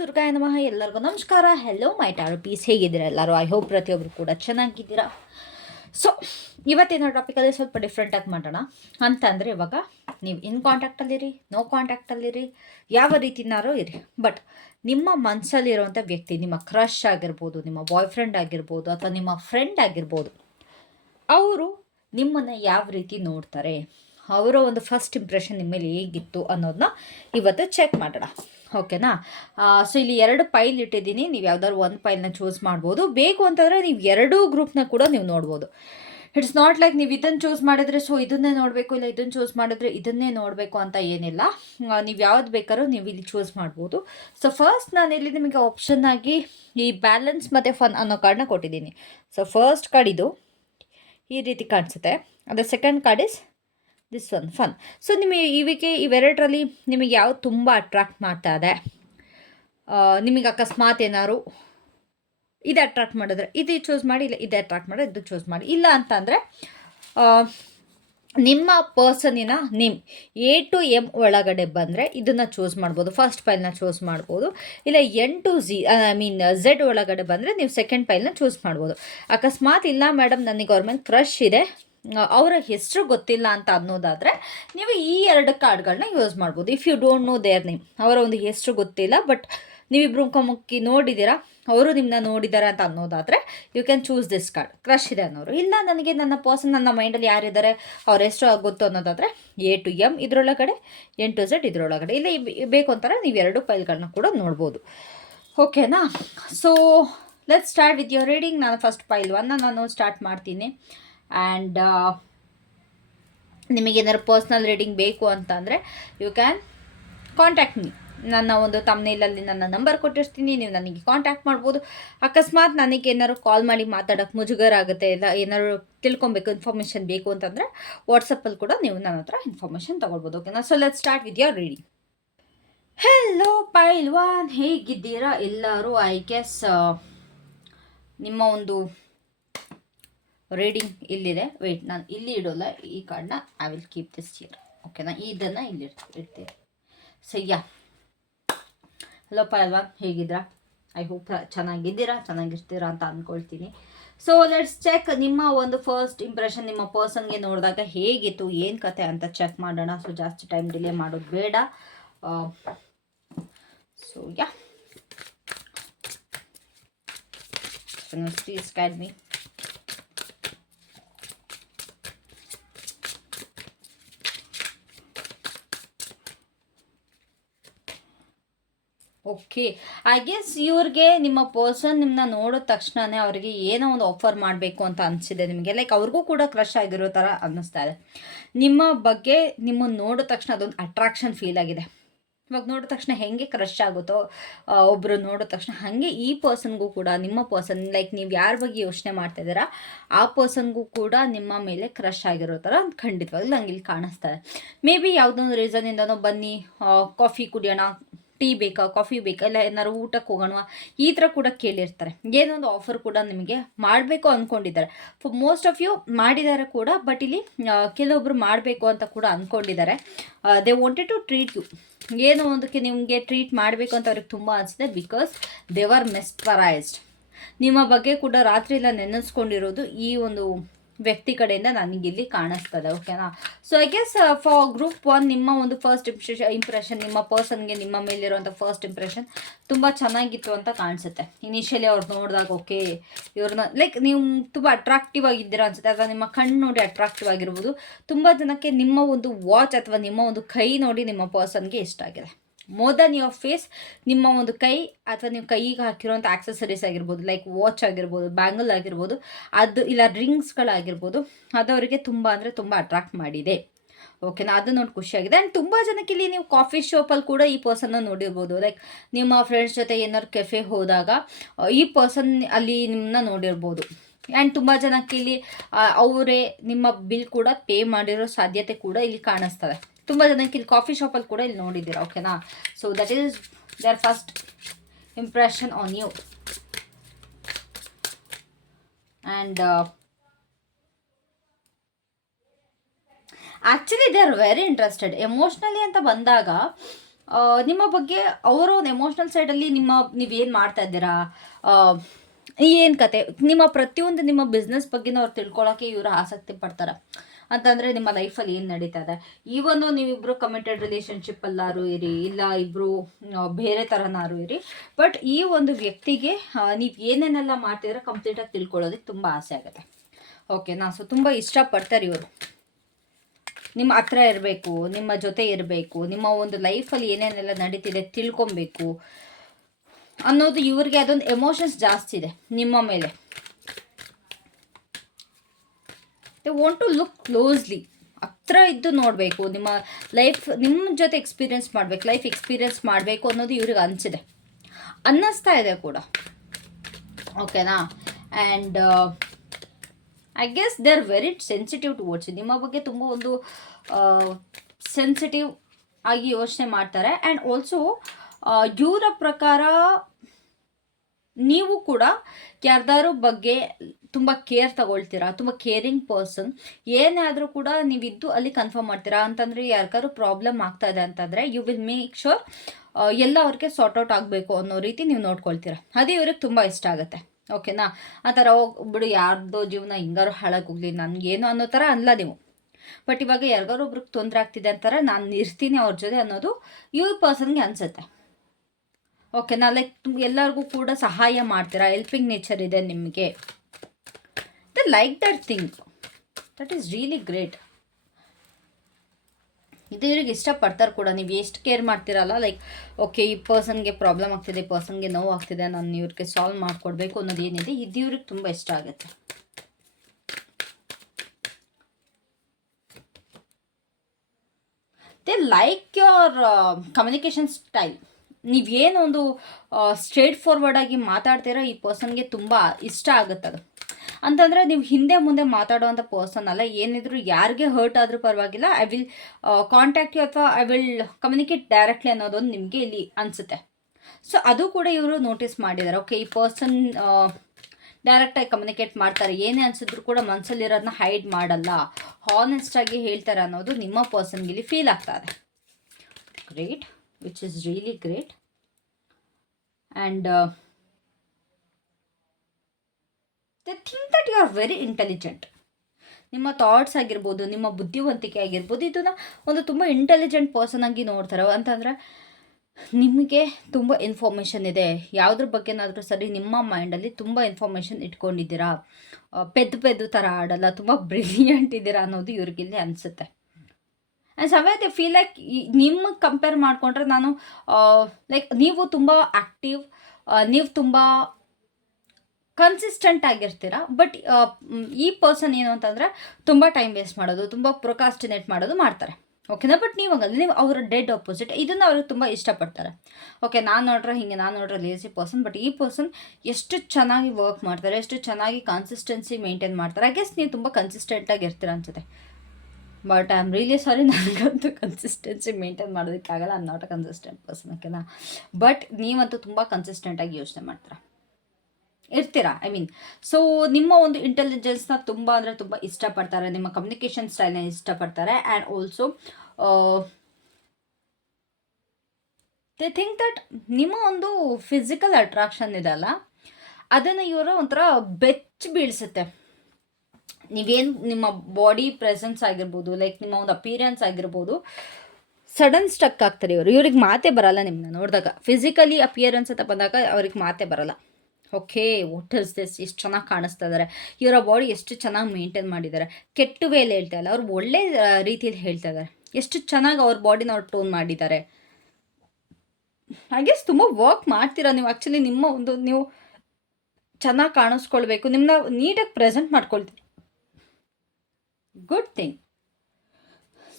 ದುರ್ಗಾಯ ನಮಃ. ಎಲ್ಲರಿಗೂ ನಮಸ್ಕಾರ. ಹೆಲೋ ಮೈ ಟಾರೋ ಪೀಸ್, ಹೇಗಿದ್ದೀರಾ ಎಲ್ಲರೂ? ಐ ಹೋಪ್ ಪ್ರತಿಯೊಬ್ಬರು ಕೂಡ ಚೆನ್ನಾಗಿದ್ದೀರಾ. ಸೊ ಇವತ್ತಿನ ಟಾಪಿಕಲ್ಲಿ ಸ್ವಲ್ಪ ಡಿಫ್ರೆಂಟಾಗಿ ಮಾಡೋಣ. ಅಂತಂದರೆ ಇವಾಗ ನೀವು ಇನ್ ಕಾಂಟ್ಯಾಕ್ಟಲ್ಲಿರಿ, ನೋ ಕಾಂಟ್ಯಾಕ್ಟಲ್ಲಿರಿ, ಯಾವ ರೀತಿನಾರೋ ಇರಿ, ಬಟ್ ನಿಮ್ಮ ಮನಸ್ಸಲ್ಲಿರುವಂಥ ವ್ಯಕ್ತಿ, ನಿಮ್ಮ ಕ್ರಶ್ ಆಗಿರ್ಬೋದು, ನಿಮ್ಮ ಬಾಯ್ ಫ್ರೆಂಡ್ ಆಗಿರ್ಬೋದು, ಅಥವಾ ನಿಮ್ಮ ಫ್ರೆಂಡ್ ಆಗಿರ್ಬೋದು, ಅವರು ನಿಮ್ಮನ್ನು ಯಾವ ರೀತಿ ನೋಡ್ತಾರೆ, ಅವರ ಒಂದು ಫಸ್ಟ್ ಇಂಪ್ರೆಷನ್ ನಿಮ್ಮ ಮೇಲೆ ಹೇಗಿತ್ತು ಅನ್ನೋದನ್ನ ಇವತ್ತು ಚೆಕ್ ಮಾಡೋಣ. ಓಕೆನಾ? ಸೊ ಇಲ್ಲಿ 2 ಫೈಲ್ ಇಟ್ಟಿದ್ದೀನಿ. ನೀವು ಯಾವ್ದಾದ್ರು ಒಂದು ಫೈಲ್ನ ಚೂಸ್ ಮಾಡ್ಬೋದು. ಬೇಕು ಅಂತಂದರೆ ನೀವು 2 ಗ್ರೂಪ್ನ ಕೂಡ ನೀವು ನೋಡ್ಬೋದು. ಇಟ್ಸ್ ನಾಟ್ ಲೈಕ್ ನೀವು ಇದನ್ನು ಚೂಸ್ ಮಾಡಿದ್ರೆ ಸೊ ಇದನ್ನೇ ನೋಡಬೇಕು, ಇಲ್ಲ ಇದನ್ನು ಚೂಸ್ ಮಾಡಿದ್ರೆ ಇದನ್ನೇ ನೋಡಬೇಕು ಅಂತ ಏನಿಲ್ಲ. ನೀವು ಯಾವ್ದು ಬೇಕಾದ್ರೂ ನೀವು ಇಲ್ಲಿ ಚೂಸ್ ಮಾಡ್ಬೋದು. ಸೊ ಫಸ್ಟ್ ನಾನು ಇಲ್ಲಿ ನಿಮಗೆ ಆಪ್ಷನ್ ಆಗಿ ಈ ಬ್ಯಾಲೆನ್ಸ್ ಮತ್ತು ಫನ್ ಅನ್ನೋ ಕಾರ್ಡ್ನ ಕೊಟ್ಟಿದ್ದೀನಿ. ಸೊ ಫಸ್ಟ್ ಕಾರ್ಡ್ ಇದು ಈ ರೀತಿ ಕಾಣಿಸುತ್ತೆ. ಅದರ second card is this one fun. So ನಿಮಗೆ ಇವೆರಡರಲ್ಲಿ ನಿಮಗೆ ಯಾವ್ದು ತುಂಬ ಅಟ್ರಾಕ್ಟ್ ಮಾಡ್ತಾ ಇದೆ, ನಿಮಗೆ ಅಕಸ್ಮಾತ್ ಏನಾದ್ರು ಇದು ಅಟ್ರಾಕ್ಟ್ ಮಾಡಿದ್ರೆ ಇದು ಚೂಸ್ ಮಾಡಿ, ಇಲ್ಲ ಇದು ಅಟ್ರಾಕ್ಟ್ ಮಾಡಿದ್ರೆ ಇದು ಚೂಸ್ ಮಾಡಿ. ಇಲ್ಲ ಅಂತಂದರೆ ನಿಮ್ಮ ಪರ್ಸನಿನ ನೇಮ್ A to M ಒಳಗಡೆ ಬಂದರೆ ಇದನ್ನು ಚೂಸ್ ಮಾಡ್ಬೋದು, ಫಸ್ಟ್ ಫೈಲ್ನ ಚೂಸ್ ಮಾಡ್ಬೋದು. ಇಲ್ಲ N to Z ಒಳಗಡೆ ಬಂದರೆ ನೀವು ಸೆಕೆಂಡ್ ಫೈಲ್ನ ಚೂಸ್ ಮಾಡ್ಬೋದು. ಅಕಸ್ಮಾತ್ ಇಲ್ಲ ಮೇಡಮ್ ನನಗೆ ಅವ್ರ ಮೇಲೆ ಕ್ರಶ್ ಇದೆ, ಅವರ ಹೆಸರು ಗೊತ್ತಿಲ್ಲ ಅಂತ ಅನ್ನೋದಾದರೆ ನೀವು ಈ 2 ಕಾರ್ಡ್ಗಳನ್ನ ಯೂಸ್ ಮಾಡ್ಬೋದು. If you don't know their name, ಅವರ ಒಂದು ಹೆಸರು ಗೊತ್ತಿಲ್ಲ ಬಟ್ ನೀವಿಬ್ರು ಮುಖಾಮುಖಿ ನೋಡಿದ್ದೀರಾ, ಅವರು ನಿಮ್ಮನ್ನ ನೋಡಿದ್ದಾರೆ ಅಂತ ಅನ್ನೋದಾದರೆ you can choose this card, crush ಇದೆ ಅನ್ನೋರು. ಇಲ್ಲ ನನಗೆ ನನ್ನ ಪರ್ಸನ್ ನನ್ನ ಮೈಂಡಲ್ಲಿ ಯಾರಿದ್ದಾರೆ ಅವ್ರ ಹೆಸರು ಗೊತ್ತು ಅನ್ನೋದಾದರೆ A to M ಇದರೊಳಗಡೆ, N to Z ಇದರೊಳಗಡೆ. ಇಲ್ಲ ಬೇಕು ಅಂತಾರೆ ನೀವು 2 ಫೈಲ್ಗಳನ್ನ ಕೂಡ ನೋಡ್ಬೋದು. ಓಕೆನಾ? So let's start with your reading. ನಾನು ಫಸ್ಟ್ ಫೈಲ್ 1 ನಾನು ಸ್ಟಾರ್ಟ್ ಮಾಡ್ತೀನಿ. ಆ್ಯಂಡ್ ನಿಮಗೇನಾದ್ರು ಪರ್ಸ್ನಲ್ ರೀಡಿಂಗ್ ಬೇಕು ಅಂತಂದರೆ ಯು ಕ್ಯಾನ್ ಕಾಂಟ್ಯಾಕ್ಟ್ ಮೀ. ನನ್ನ ಒಂದು ತಮ್ನೇಲಲ್ಲಿ ನನ್ನ ನಂಬರ್ ಕೊಟ್ಟಿರ್ತೀನಿ, ನೀವು ನನಗೆ ಕಾಂಟ್ಯಾಕ್ಟ್ ಮಾಡ್ಬೋದು. ಅಕಸ್ಮಾತ್ ನನಗೆ ಏನಾದ್ರು ಕಾಲ್ ಮಾಡಿ ಮಾತಾಡೋಕ್ಕೆ ಮುಜುಗರ ಆಗುತ್ತೆ, ಇಲ್ಲ ಏನಾದ್ರು ತಿಳ್ಕೊಬೇಕು, ಇನ್ಫಾರ್ಮೇಷನ್ ಬೇಕು ಅಂತಂದರೆ ವಾಟ್ಸಪ್ಪಲ್ಲಿ ಕೂಡ ನೀವು ನನ್ನ ಹತ್ರ ಇನ್ಫಾರ್ಮೇಷನ್ ತೊಗೊಳ್ಬೋದು. ಓಕೆನಾ? So let's start with your reading. Hello ಪೈಲ್ವಾನ್, ಹೇಗಿದ್ದೀರಾ ಎಲ್ಲರೂ? ಐ ಗೆಸ್ ನಿಮ್ಮ ಒಂದು ರೀಡಿಂಗ್ ಇಲ್ಲಿದೆ. ವೆಯ್ಟ್, ನಾನು ಇಲ್ಲಿ ಇಡೋಲ್ಲ ಈ ಕಾರ್ಡ್ನ, I will keep this here. ಓಕೆನಾ? ಇದನ್ನು ಇಲ್ಲಿ ಇಡ್ತೀವಿ. ಸಯ್ಯ, ಹಲೋ ಪೈಲ್ವಾನ್, ಹೇಗಿದ್ದೀರಾ? ಐ ಹೋಪ್ ಚೆನ್ನಾಗಿರ್ತೀರಾ ಅಂತ ಅಂದ್ಕೊಳ್ತೀನಿ. ಸೊ ಲೆಟ್ಸ್ ಚೆಕ್ ನಿಮ್ಮ ಒಂದು ಫಸ್ಟ್ ಇಂಪ್ರೆಷನ್ ನಿಮ್ಮ ಪರ್ಸನ್ಗೆ ನೋಡಿದಾಗ ಹೇಗಿತ್ತು, ಏನು ಕತೆ ಅಂತ ಚೆಕ್ ಮಾಡೋಣ. ಸೊ ಜಾಸ್ತಿ ಟೈಮ್ ಡಿಲೇ ಮಾಡೋದು ಬೇಡ. So yeah, please guide me. Okay, I guess ಇವ್ರಿಗೆ ನಿಮ್ಮ ಪರ್ಸನ್ ನಿಮ್ಮನ್ನ ನೋಡಿದ ತಕ್ಷಣವೇ ಅವರಿಗೆ ಏನೋ ಒಂದು ಆಫರ್ ಮಾಡಬೇಕು ಅಂತ ಅನಿಸಿದೆ ನಿಮಗೆ. ಲೈಕ್ ಅವ್ರಿಗೂ ಕೂಡ ಕ್ರಶ್ ಆಗಿರೋ ಥರ ಅನ್ನಿಸ್ತಾ ಇದೆ. ನಿಮ್ಮ ಬಗ್ಗೆ ನಿಮ್ಮನ್ನು ನೋಡಿದ ತಕ್ಷಣ ಅದೊಂದು ಅಟ್ರಾಕ್ಷನ್ ಫೀಲ್ ಆಗಿದೆ. ಇವಾಗ ನೋಡಿದ ತಕ್ಷಣ ಹೆಂಗೆ ಕ್ರಶ್ ಆಗುತ್ತೋ ಒಬ್ಬರು ನೋಡಿದ ತಕ್ಷಣ, ಹಾಗೆ ಈ ಪರ್ಸನ್ಗೂ ಕೂಡ ನಿಮ್ಮ ಪರ್ಸನ್, ಲೈಕ್ ನೀವು ಯಾರ ಬಗ್ಗೆ ಯೋಚನೆ ಮಾಡ್ತಾ ಇದ್ದೀರಾ ಆ ಪರ್ಸನ್ಗೂ ಕೂಡ ನಿಮ್ಮ ಮೇಲೆ ಕ್ರಶ್ ಆಗಿರೋ ಥರ ಖಂಡಿತವಾಗ್ಲೂ ನಂಗೆ ಇಲ್ಲಿ ಕಾಣಿಸ್ತಾ ಇದೆ. ಮೇ ಬಿ ಯಾವುದೊಂದು ರೀಸನಿಂದನೋ ಬನ್ನಿ ಕಾಫಿ ಕುಡಿಯೋಣ, ಟೀ ಬೇಕಾ, ಕಾಫಿ ಬೇಕಾ, ಇಲ್ಲ ಏನಾದ್ರು ಊಟಕ್ಕೆ ಹೋಗೋಣ, ಈ ಥರ ಕೂಡ ಕೇಳಿರ್ತಾರೆ. ಏನೊಂದು ಆಫರ್ ಕೂಡ ನಿಮಗೆ ಮಾಡಬೇಕು ಅಂದ್ಕೊಂಡಿದ್ದಾರೆ. ಫಾರ್ ಮೋಸ್ಟ್ ಆಫ್ ಯು ಮಾಡಿದ್ದಾರೆ ಕೂಡ, ಬಟ್ ಇಲ್ಲಿ ಕೆಲವೊಬ್ಬರು ಮಾಡಬೇಕು ಅಂತ ಕೂಡ ಅಂದ್ಕೊಂಡಿದ್ದಾರೆ. They wanted to treat you, ಏನೋ ಒಂದಕ್ಕೆ ನಿಮಗೆ ಟ್ರೀಟ್ ಮಾಡಬೇಕು ಅಂತ ಅವ್ರಿಗೆ ತುಂಬ ಅನಿಸಿದೆ. Because they are mesmerized. ನಿಮ್ಮ ಬಗ್ಗೆ ಕೂಡ ರಾತ್ರಿ ಎಲ್ಲ ನೆನೆಸ್ಕೊಂಡಿರೋದು ಈ ಒಂದು ವ್ಯಕ್ತಿ ಕಡೆಯಿಂದ ನನಗಿಲ್ಲಿ ಕಾಣಿಸ್ತದೆ. ಓಕೆನಾ? So I guess for group 1 ನಿಮ್ಮ ಒಂದು ಫಸ್ಟ್ ಇಂಪ್ರೆಷನ್, ನಿಮ್ಮ ಪರ್ಸನ್ಗೆ ನಿಮ್ಮ ಮೇಲಿರುವಂಥ ಫಸ್ಟ್ ಇಂಪ್ರೆಷನ್ ತುಂಬ ಚೆನ್ನಾಗಿತ್ತು ಅಂತ ಕಾಣಿಸುತ್ತೆ. ಇನಿಷಿಯಲಿ ಅವ್ರು ನೋಡಿದಾಗ ಓಕೆ ಇವ್ರನ್ನ ಲೈಕ್ ನೀವು ತುಂಬ ಅಟ್ರಾಕ್ಟಿವ್ ಆಗಿದ್ದೀರಾ ಅನಿಸುತ್ತೆ, ಅಥವಾ ನಿಮ್ಮ ಕಣ್ಣು ನೋಡಿ ಅಟ್ರಾಕ್ಟಿವ್ ಆಗಿರ್ಬೋದು. ತುಂಬ ಜನಕ್ಕೆ ನಿಮ್ಮ ಒಂದು ವಾಚ್ ಅಥವಾ ನಿಮ್ಮ ಒಂದು ಕೈ ನೋಡಿ ನಿಮ್ಮ ಪರ್ಸನ್ಗೆ ಇಷ್ಟ ಆಗಿದೆ. ಮೋರ್ ದನ್ ಯುವರ್ ಫೇಸ್, ನಿಮ್ಮ ಒಂದು ಕೈ ಅಥವಾ ನೀವು ಕೈಗೆ ಹಾಕಿರೋಂಥ ಆಕ್ಸೆಸರೀಸ್ ಆಗಿರ್ಬೋದು, ಲೈಕ್ ವಾಚ್ ಆಗಿರ್ಬೋದು, ಬ್ಯಾಂಗಲ್ ಆಗಿರ್ಬೋದು, ಅದು ಇಲ್ಲ ರಿಂಗ್ಸ್ಗಳಾಗಿರ್ಬೋದು, ಅದು ಅವರಿಗೆ ತುಂಬ ಅಂದರೆ ತುಂಬ ಅಟ್ರಾಕ್ಟ್ ಮಾಡಿದೆ. ಓಕೆನಾ? ಅದು ನೋಡಿ ಖುಷಿಯಾಗಿದೆ. ಆ್ಯಂಡ್ ತುಂಬ ಜನಕ್ಕೆ ಇಲ್ಲಿ ನೀವು ಕಾಫಿ ಶಾಪಲ್ಲಿ ಕೂಡ ಈ ಪರ್ಸನ್ನ ನೋಡಿರ್ಬೋದು. ಲೈಕ್ ನಿಮ್ಮ ಫ್ರೆಂಡ್ಸ್ ಜೊತೆ ಏನಾದ್ರು ಕೆಫೆ ಹೋದಾಗ ಈ ಪರ್ಸನ್ ಅಲ್ಲಿ ನಿಮ್ಮನ್ನ ನೋಡಿರ್ಬೋದು. ಆ್ಯಂಡ್ ತುಂಬ ಜನಕ್ಕೆ ಇಲ್ಲಿ ಅವರೇ ನಿಮ್ಮ ಬಿಲ್ ಕೂಡ ಪೇ ಮಾಡಿರೋ ಸಾಧ್ಯತೆ ಕೂಡ ಇಲ್ಲಿ ಕಾಣಿಸ್ತದೆ. ತುಂಬ ಜನಕ್ಕೆ ಇಲ್ಲಿ ಕಾಫಿ ಶಾಪಲ್ಲಿ ಕೂಡ ಇಲ್ಲಿ ನೋಡಿದ್ದೀರಾ. ಓಕೆನಾ? So that is their first impression on you. And actually they are very interested. Emotionally ಅಂತ ಬಂದಾಗ ನಿಮ್ಮ ಬಗ್ಗೆ ಅವರ ಒಂದು ಎಮೋಷ್ನಲ್ ಸೈಡಲ್ಲಿ ನೀವೇನು ಮಾಡ್ತಾ ಇದ್ದೀರಾ, ಏನು ಕತೆ, ನಿಮ್ಮ ಪ್ರತಿಯೊಂದು ನಿಮ್ಮ ಬಿಸ್ನೆಸ್ ಬಗ್ಗೆನೂ ಅವ್ರು ತಿಳ್ಕೊಳ್ಳೋಕ್ಕೆ ಇವರು ಆಸಕ್ತಿ ಪಡ್ತಾರೆ. ಅಂತಂದರೆ ನಿಮ್ಮ ಲೈಫಲ್ಲಿ ಏನು ನಡೀತಾ ಇದೆ, ಈವೊಂದು ನೀವಿಬ್ಬರು ಕಮಿಟೆಡ್ ರಿಲೇಷನ್ಶಿಪ್ಪಲ್ಲಾರು ಇರಿ, ಇಲ್ಲ ಇಬ್ಬರು ಬೇರೆ ಥರನಾರು ಇರಿ, ಬಟ್ ಈ ಒಂದು ವ್ಯಕ್ತಿಗೆ ನೀವು ಏನೇನೆಲ್ಲ ಮಾಡ್ತಿದ್ರೆ ಕಂಪ್ಲೀಟಾಗಿ ತಿಳ್ಕೊಳ್ಳೋದಕ್ಕೆ ತುಂಬ ಆಸೆ ಆಗುತ್ತೆ. ಓಕೆನಾ. ಸೊ ತುಂಬ ಇಷ್ಟಪಡ್ತಾರೆ ಇವರು ನಿಮ್ಮ ಹತ್ರ ಇರಬೇಕು, ನಿಮ್ಮ ಜೊತೆ ಇರಬೇಕು, ನಿಮ್ಮ ಒಂದು ಲೈಫಲ್ಲಿ ಏನೇನೆಲ್ಲ ನಡೀತಿದೆ ತಿಳ್ಕೊಬೇಕು ಅನ್ನೋದು ಇವ್ರಿಗೆ ಅದೊಂದು ಎಮೋಷನ್ಸ್ ಜಾಸ್ತಿ ಇದೆ ನಿಮ್ಮ ಮೇಲೆ. They want to look closely, ಹತ್ರ ಇದ್ದು ನೋಡಬೇಕು, ನಿಮ್ಮ ಲೈಫ್ ನಿಮ್ಮ ಜೊತೆ ಎಕ್ಸ್ಪೀರಿಯೆನ್ಸ್ ಮಾಡಬೇಕು, ಲೈಫ್ ಎಕ್ಸ್ಪೀರಿಯೆನ್ಸ್ ಮಾಡಬೇಕು ಅನ್ನೋದು ಇವ್ರಿಗೆ ಅನ್ನಿಸ್ತಾ ಇದೆ ಕೂಡ. ಓಕೆನಾ. And I guess they are very sensitive towards. ನಿಮ್ಮ ಬಗ್ಗೆ ತುಂಬ ಒಂದು ಸೆನ್ಸಿಟಿವ್ ಆಗಿ ಯೋಚನೆ ಮಾಡ್ತಾರೆ. ಆ್ಯಂಡ್ ಆಲ್ಸೋ ಇವರ ಪ್ರಕಾರ ನೀವು ಕೂಡ ಯಾರ್ದಾರು ಬಗ್ಗೆ ತುಂಬ ಕೇರ್ ತಗೊಳ್ತೀರಾ, ತುಂಬ ಕೇರಿಂಗ್ ಪರ್ಸನ್. ಏನೇ ಆದರೂ ಕೂಡ ನೀವಿದ್ದು ಅಲ್ಲಿ ಕನ್ಫರ್ಮ್ ಮಾಡ್ತೀರಾ. ಅಂತಂದರೆ ಯಾರಿಗಾರು ಪ್ರಾಬ್ಲಮ್ ಆಗ್ತಾ ಇದೆ ಅಂತಂದರೆ ಯು ವಿಲ್ ಮೇಕ್ ಶೋರ್ ಎಲ್ಲ ಅವ್ರಿಗೆ ಸಾರ್ಟ್ ಔಟ್ ಆಗಬೇಕು ಅನ್ನೋ ರೀತಿ ನೀವು ನೋಡ್ಕೊಳ್ತೀರಾ. ಅದು ಇವ್ರಿಗೆ ತುಂಬ ಇಷ್ಟ ಆಗುತ್ತೆ. ಓಕೆನಾ. ಆ ಥರ ಬಿಡು ಯಾರ್ದೋ ಜೀವನ ಹಿಂಗಾರು ಹಾಳಾಗೋಗ್ಲಿ ನನಗೇನು ಅನ್ನೋ ಥರ ಅಲ್ಲ ನೀವು. ಬಟ್ ಇವಾಗ ಯಾರಿಗಾರು ಒಬ್ರಿಗೆ ತೊಂದರೆ ಆಗ್ತಿದೆ ಅಂತಾರೆ, ನಾನು ಇರ್ತೀನಿ ಅವ್ರ ಜೊತೆ ಅನ್ನೋದು ಇವ್ರ ಪರ್ಸನ್ಗೆ ಅನಿಸುತ್ತೆ. ಓಕೆನಾ. ಲೈಕ್ ಎಲ್ಲರಿಗೂ ಕೂಡ ಸಹಾಯ ಮಾಡ್ತೀರಾ, ಹೆಲ್ಪಿಂಗ್ ನೇಚರ್ ಇದೆ ನಿಮಗೆ. They like that thing, that is really great. ಇದು ಇವ್ರಿಗೆ ಇಷ್ಟಪಡ್ತಾರೆ ಕೂಡ. ನೀವು ಎಷ್ಟು ಕೇರ್ ಮಾಡ್ತೀರಲ್ಲ, ಲೈಕ್ ಓಕೆ ಈ ಪರ್ಸನ್ಗೆ ಪ್ರಾಬ್ಲಮ್ ಆಗ್ತಿದೆ, ಈ ಪರ್ಸನ್ಗೆ ನೋವು ಆಗ್ತಿದೆ, ನಾನು ಇವ್ರಿಗೆ ಸಾಲ್ವ್ ಮಾಡಿಕೊಡ್ಬೇಕು ಅನ್ನೋದು ಏನಿದೆ ಇದು ಇವ್ರಿಗೆ ತುಂಬ ಇಷ್ಟ ಆಗುತ್ತೆ. They like your communication style. ನೀವೇನು ಒಂದು ಸ್ಟ್ರೇಟ್ ಫಾರ್ವರ್ಡ್ ಆಗಿ ಮಾತಾಡ್ತೀರೋ ಈ ಪರ್ಸನ್ಗೆ ತುಂಬ ಇಷ್ಟ ಆಗುತ್ತೆ ಅದು. ಅಂತಂದರೆ ನೀವು ಹಿಂದೆ ಮುಂದೆ ಮಾತಾಡೋವಂಥ ಪರ್ಸನ್ ಅಲ್ಲ. ಏನಿದ್ರು ಯಾರಿಗೆ ಹರ್ಟ್ ಆದರೂ ಪರವಾಗಿಲ್ಲ, ಐ ವಿಲ್ ಕಾಂಟ್ಯಾಕ್ಟ್ ಯು ಅಥವಾ ಐ ವಿಲ್ ಕಮ್ಯುನಿಕೇಟ್ ಡೈರೆಕ್ಟ್ಲಿ ಅನ್ನೋದೊಂದು ನಿಮಗೆ ಇಲ್ಲಿ ಅನಿಸುತ್ತೆ. ಸೊ ಅದು ಕೂಡ ಇವರು ನೋಟಿಸ್ ಮಾಡಿದ್ದಾರೆ. ಓಕೆ ಈ ಪರ್ಸನ್ ಡೈರೆಕ್ಟಾಗಿ ಕಮ್ಯುನಿಕೇಟ್ ಮಾಡ್ತಾರೆ, ಏನೇ ಅನಿಸಿದ್ರು ಕೂಡ ಮನಸ್ಸಲ್ಲಿರೋದನ್ನ ಹೈಡ್ ಮಾಡಲ್ಲ, ಹಾನೆಸ್ಟಾಗಿ ಹೇಳ್ತಾರೆ ಅನ್ನೋದು ನಿಮ್ಮ ಪರ್ಸನ್ಗೆ ಇಲ್ಲಿ ಫೀಲ್ ಆಗ್ತಾ ಇದೆ. Great, which is really great. And they think that you are very intelligent. ನಿಮ್ಮ ಥಾಟ್ಸ್ ಆಗಿರ್ಬೋದು, ನಿಮ್ಮ ಬುದ್ಧಿವಂತಿಕೆ ಆಗಿರ್ಬೋದು, ಇದನ್ನು ಒಂದು ತುಂಬ ಇಂಟೆಲಿಜೆಂಟ್ ಪರ್ಸನ್ ಆಗಿ ನೋಡ್ತಾರೆ. ಅಂತಂದರೆ ನಿಮಗೆ ತುಂಬ ಇನ್ಫಾರ್ಮೇಷನ್ ಇದೆ, ಯಾವುದ್ರ ಬಗ್ಗೆನಾದರೂ ಸರಿ ನಿಮ್ಮ ಮೈಂಡಲ್ಲಿ ತುಂಬ ಇನ್ಫಾರ್ಮೇಷನ್ ಇಟ್ಕೊಂಡಿದ್ದೀರಾ, ಪೆದ್ದು ಥರ ಆಡಲ್ಲ, ತುಂಬ ಬ್ರಿಲಿಯಂಟ್ ಇದ್ದೀರಾ ಅನ್ನೋದು ಇವ್ರಿಗಿಲ್ಲಿ ಅನಿಸುತ್ತೆ. And somewhere they feel like ನಿಮಗೆ ಕಂಪೇರ್ ಮಾಡಿಕೊಂಡ್ರೆ ನಾನು ಲೈಕ್ ನೀವು ತುಂಬ ಆ್ಯಕ್ಟಿವ್, ನೀವು ತುಂಬ ಕನ್ಸಿಸ್ಟೆಂಟ್ ಆಗಿರ್ತೀರ. ಬಟ್ ಈ ಪರ್ಸನ್ ಏನು ಅಂತಂದರೆ ತುಂಬ ಟೈಮ್ ವೇಸ್ಟ್ ಮಾಡೋದು, ತುಂಬ ಪ್ರೊಕಾಸ್ಟಿನೇಟ್ ಮಾಡೋದು ಮಾಡ್ತಾರೆ. ಓಕೆನಾ. ಬಟ್ ನೀವು ಹಂಗಲ್ಲ, ನೀವು ಅವರ ಡೆಡ್ ಆಪೋಸಿಟ್. ಇದನ್ನು ಅವ್ರಿಗೆ ತುಂಬ ಇಷ್ಟಪಡ್ತಾರೆ. ಓಕೆ ನಾನು ನೋಡ್ರೆ ಲೇಸಿ ಪರ್ಸನ್, ಬಟ್ ಈ ಪರ್ಸನ್ ಎಷ್ಟು ಚೆನ್ನಾಗಿ ವರ್ಕ್ ಮಾಡ್ತಾರೆ, ಎಷ್ಟು ಚೆನ್ನಾಗಿ ಕನ್ಸಿಸ್ಟೆನ್ಸಿ ಮೇಂಟೈನ್ ಮಾಡ್ತಾರೆ. ಐ ಗೆಸ್ ನೀವು ತುಂಬ ಕನ್ಸಿಸ್ಟೆಂಟಾಗಿ ಇರ್ತೀರ ಅನ್ಸುತ್ತೆ. But I am really sorry, ನನಗಂತೂ ಕನ್ಸಿಸ್ಟೆನ್ಸಿ ಮೇಂಟೈನ್ ಮಾಡೋದಕ್ಕಾಗಲ್ಲ. I am not a consistent person. ಓಕೆನಾ. ಬಟ್ ನೀವಂತೂ ತುಂಬ ಕನ್ಸಿಸ್ಟೆಂಟಾಗಿ ಯೋಚನೆ ಇರ್ತೀರಾ. ಐ ಮೀನ್ ಸೊ ನಿಮ್ಮ ಒಂದು ಇಂಟೆಲಿಜೆನ್ಸ್ನ ತುಂಬ ಅಂದರೆ ತುಂಬ ಇಷ್ಟಪಡ್ತಾರೆ, ನಿಮ್ಮ ಕಮ್ಯುನಿಕೇಷನ್ ಸ್ಟೈಲ್ನ ಇಷ್ಟಪಡ್ತಾರೆ. And also they think that ನಿಮ್ಮ ಒಂದು ಫಿಸಿಕಲ್ ಅಟ್ರಾಕ್ಷನ್ ಇದೆಲ್ಲ ಅದನ್ನು ಇವರು ಒಂಥರ ಬೆಚ್ಚಿ ಬೀಳಿಸುತ್ತೆ. ನೀವೇನು ನಿಮ್ಮ ಬಾಡಿ ಪ್ರೆಸೆನ್ಸ್ ಆಗಿರ್ಬೋದು, ಲೈಕ್ ನಿಮ್ಮ ಒಂದು ಅಪಿಯರೆನ್ಸ್ ಆಗಿರ್ಬೋದು, ಸಡನ್ ಸ್ಟಕ್ ಆಗ್ತಾರೆ ಇವ್ರಿಗೆ ಮಾತೇ ಬರಲ್ಲ. ನಿಮ್ಮನ್ನ ನೋಡಿದಾಗ ಫಿಸಿಕಲಿ ಅಪಿಯರೆನ್ಸ್ ಅಂತ ಬಂದಾಗ ಅವ್ರಿಗೆ ಮಾತೇ ಬರಲ್ಲ. ಓಕೆ ವಾಟ್ ಇಸ್ ದಿಸ್, ಎಷ್ಟು ಚೆನ್ನಾಗಿ ಕಾಣಿಸ್ತಾ ಇದ್ದಾರೆ, ಇವರ ಬಾಡಿ ಎಷ್ಟು ಚೆನ್ನಾಗಿ ಮೇಂಟೈನ್ ಮಾಡಿದ್ದಾರೆ, ಕೆಟ್ಟ ವೇಲೆ ಹೇಳ್ತಾ ಇಲ್ಲ, ಅವ್ರು ಒಳ್ಳೆ ರೀತಿಯಲ್ಲಿ ಹೇಳ್ತಾ ಇದ್ದಾರೆ, ಎಷ್ಟು ಚೆನ್ನಾಗಿ ಅವ್ರ ಬಾಡಿನ ಅವ್ರು ಟೋನ್ ಮಾಡಿದ್ದಾರೆ. ಐ ಗೆಸ್ ತುಂಬ ವರ್ಕ್ ಮಾಡ್ತೀರಾ ನೀವು. ಆ್ಯಕ್ಚುಲಿ ನಿಮ್ಮ ಒಂದು ನೀವು ಚೆನ್ನಾಗಿ ಕಾಣಿಸ್ಕೊಳ್ಬೇಕು, ನಿಮ್ಮನ್ನ ನೀಟಾಗಿ ಪ್ರೆಸೆಂಟ್ ಮಾಡ್ಕೊಳ್ತೀವಿ. Good thing.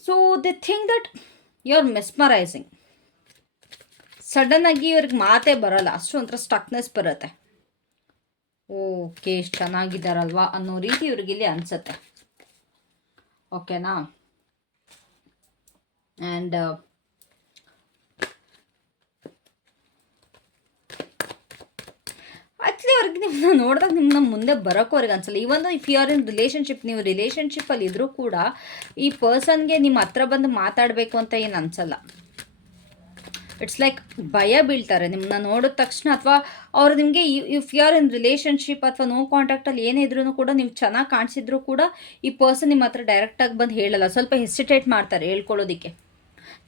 So they think that you are mesmerising. ಸಡನ್ನಾಗಿ ಇವ್ರಿಗೆ ಮಾತೇ ಬರೋಲ್ಲ, ಅಷ್ಟು ಒಂಥರ ಸ್ಟಕ್ನೆಸ್ ಬರುತ್ತೆ. ಓಕೆ ಎಷ್ಟು ಚೆನ್ನಾಗಿದ್ದಾರಲ್ವಾ ಅನ್ನೋ ರೀತಿ ಇವ್ರಿಗೆ ಇಲ್ಲಿ ಅನಿಸುತ್ತೆ. ಓಕೆನಾ. ಆ್ಯಂಡ್ ಆ್ಯಕ್ಚುಲಿ ಅವ್ರಿಗೆ ನಿಮ್ಮನ್ನ ನೋಡಿದಾಗ ನಿಮ್ಮನ್ನ ಮುಂದೆ ಬರೋಕ್ಕೂ ಅವ್ರಿಗೆ ಅನ್ಸಲ್ಲ. Even if you are in relationship, ನೀವು ರಿಲೇಷನ್ಶಿಪ್ಪಲ್ಲಿ ಇದ್ದರೂ ಕೂಡ ಈ ಪರ್ಸನ್ಗೆ ನಿಮ್ಮ ಹತ್ರ ಬಂದು ಮಾತಾಡಬೇಕು ಅಂತ ಏನು ಅನಿಸಲ್ಲ. ಇಟ್ಸ್ ಲೈಕ್ ಭಯ ಬೀಳ್ತಾರೆ ನಿಮ್ಮನ್ನ ನೋಡಿದ ತಕ್ಷಣ. ಅಥವಾ ಅವ್ರು ನಿಮಗೆ if you are in relationship ಅಥವಾ ನೋ ಕಾಂಟ್ಯಾಕ್ಟಲ್ಲಿ ಏನೇ ಇದ್ರೂ ಕೂಡ ನೀವು ಚೆನ್ನಾಗಿ ಕಾಣಿಸಿದ್ರು ಕೂಡ ಈ ಪರ್ಸನ್ ನಿಮ್ಮ ಹತ್ರ ಡೈರೆಕ್ಟಾಗಿ ಬಂದು ಹೇಳಲ್ಲ. ಸ್ವಲ್ಪ ಹೆಸಿಟೇಟ್ ಮಾಡ್ತಾರೆ ಹೇಳ್ಕೊಳ್ಳೋದಕ್ಕೆ.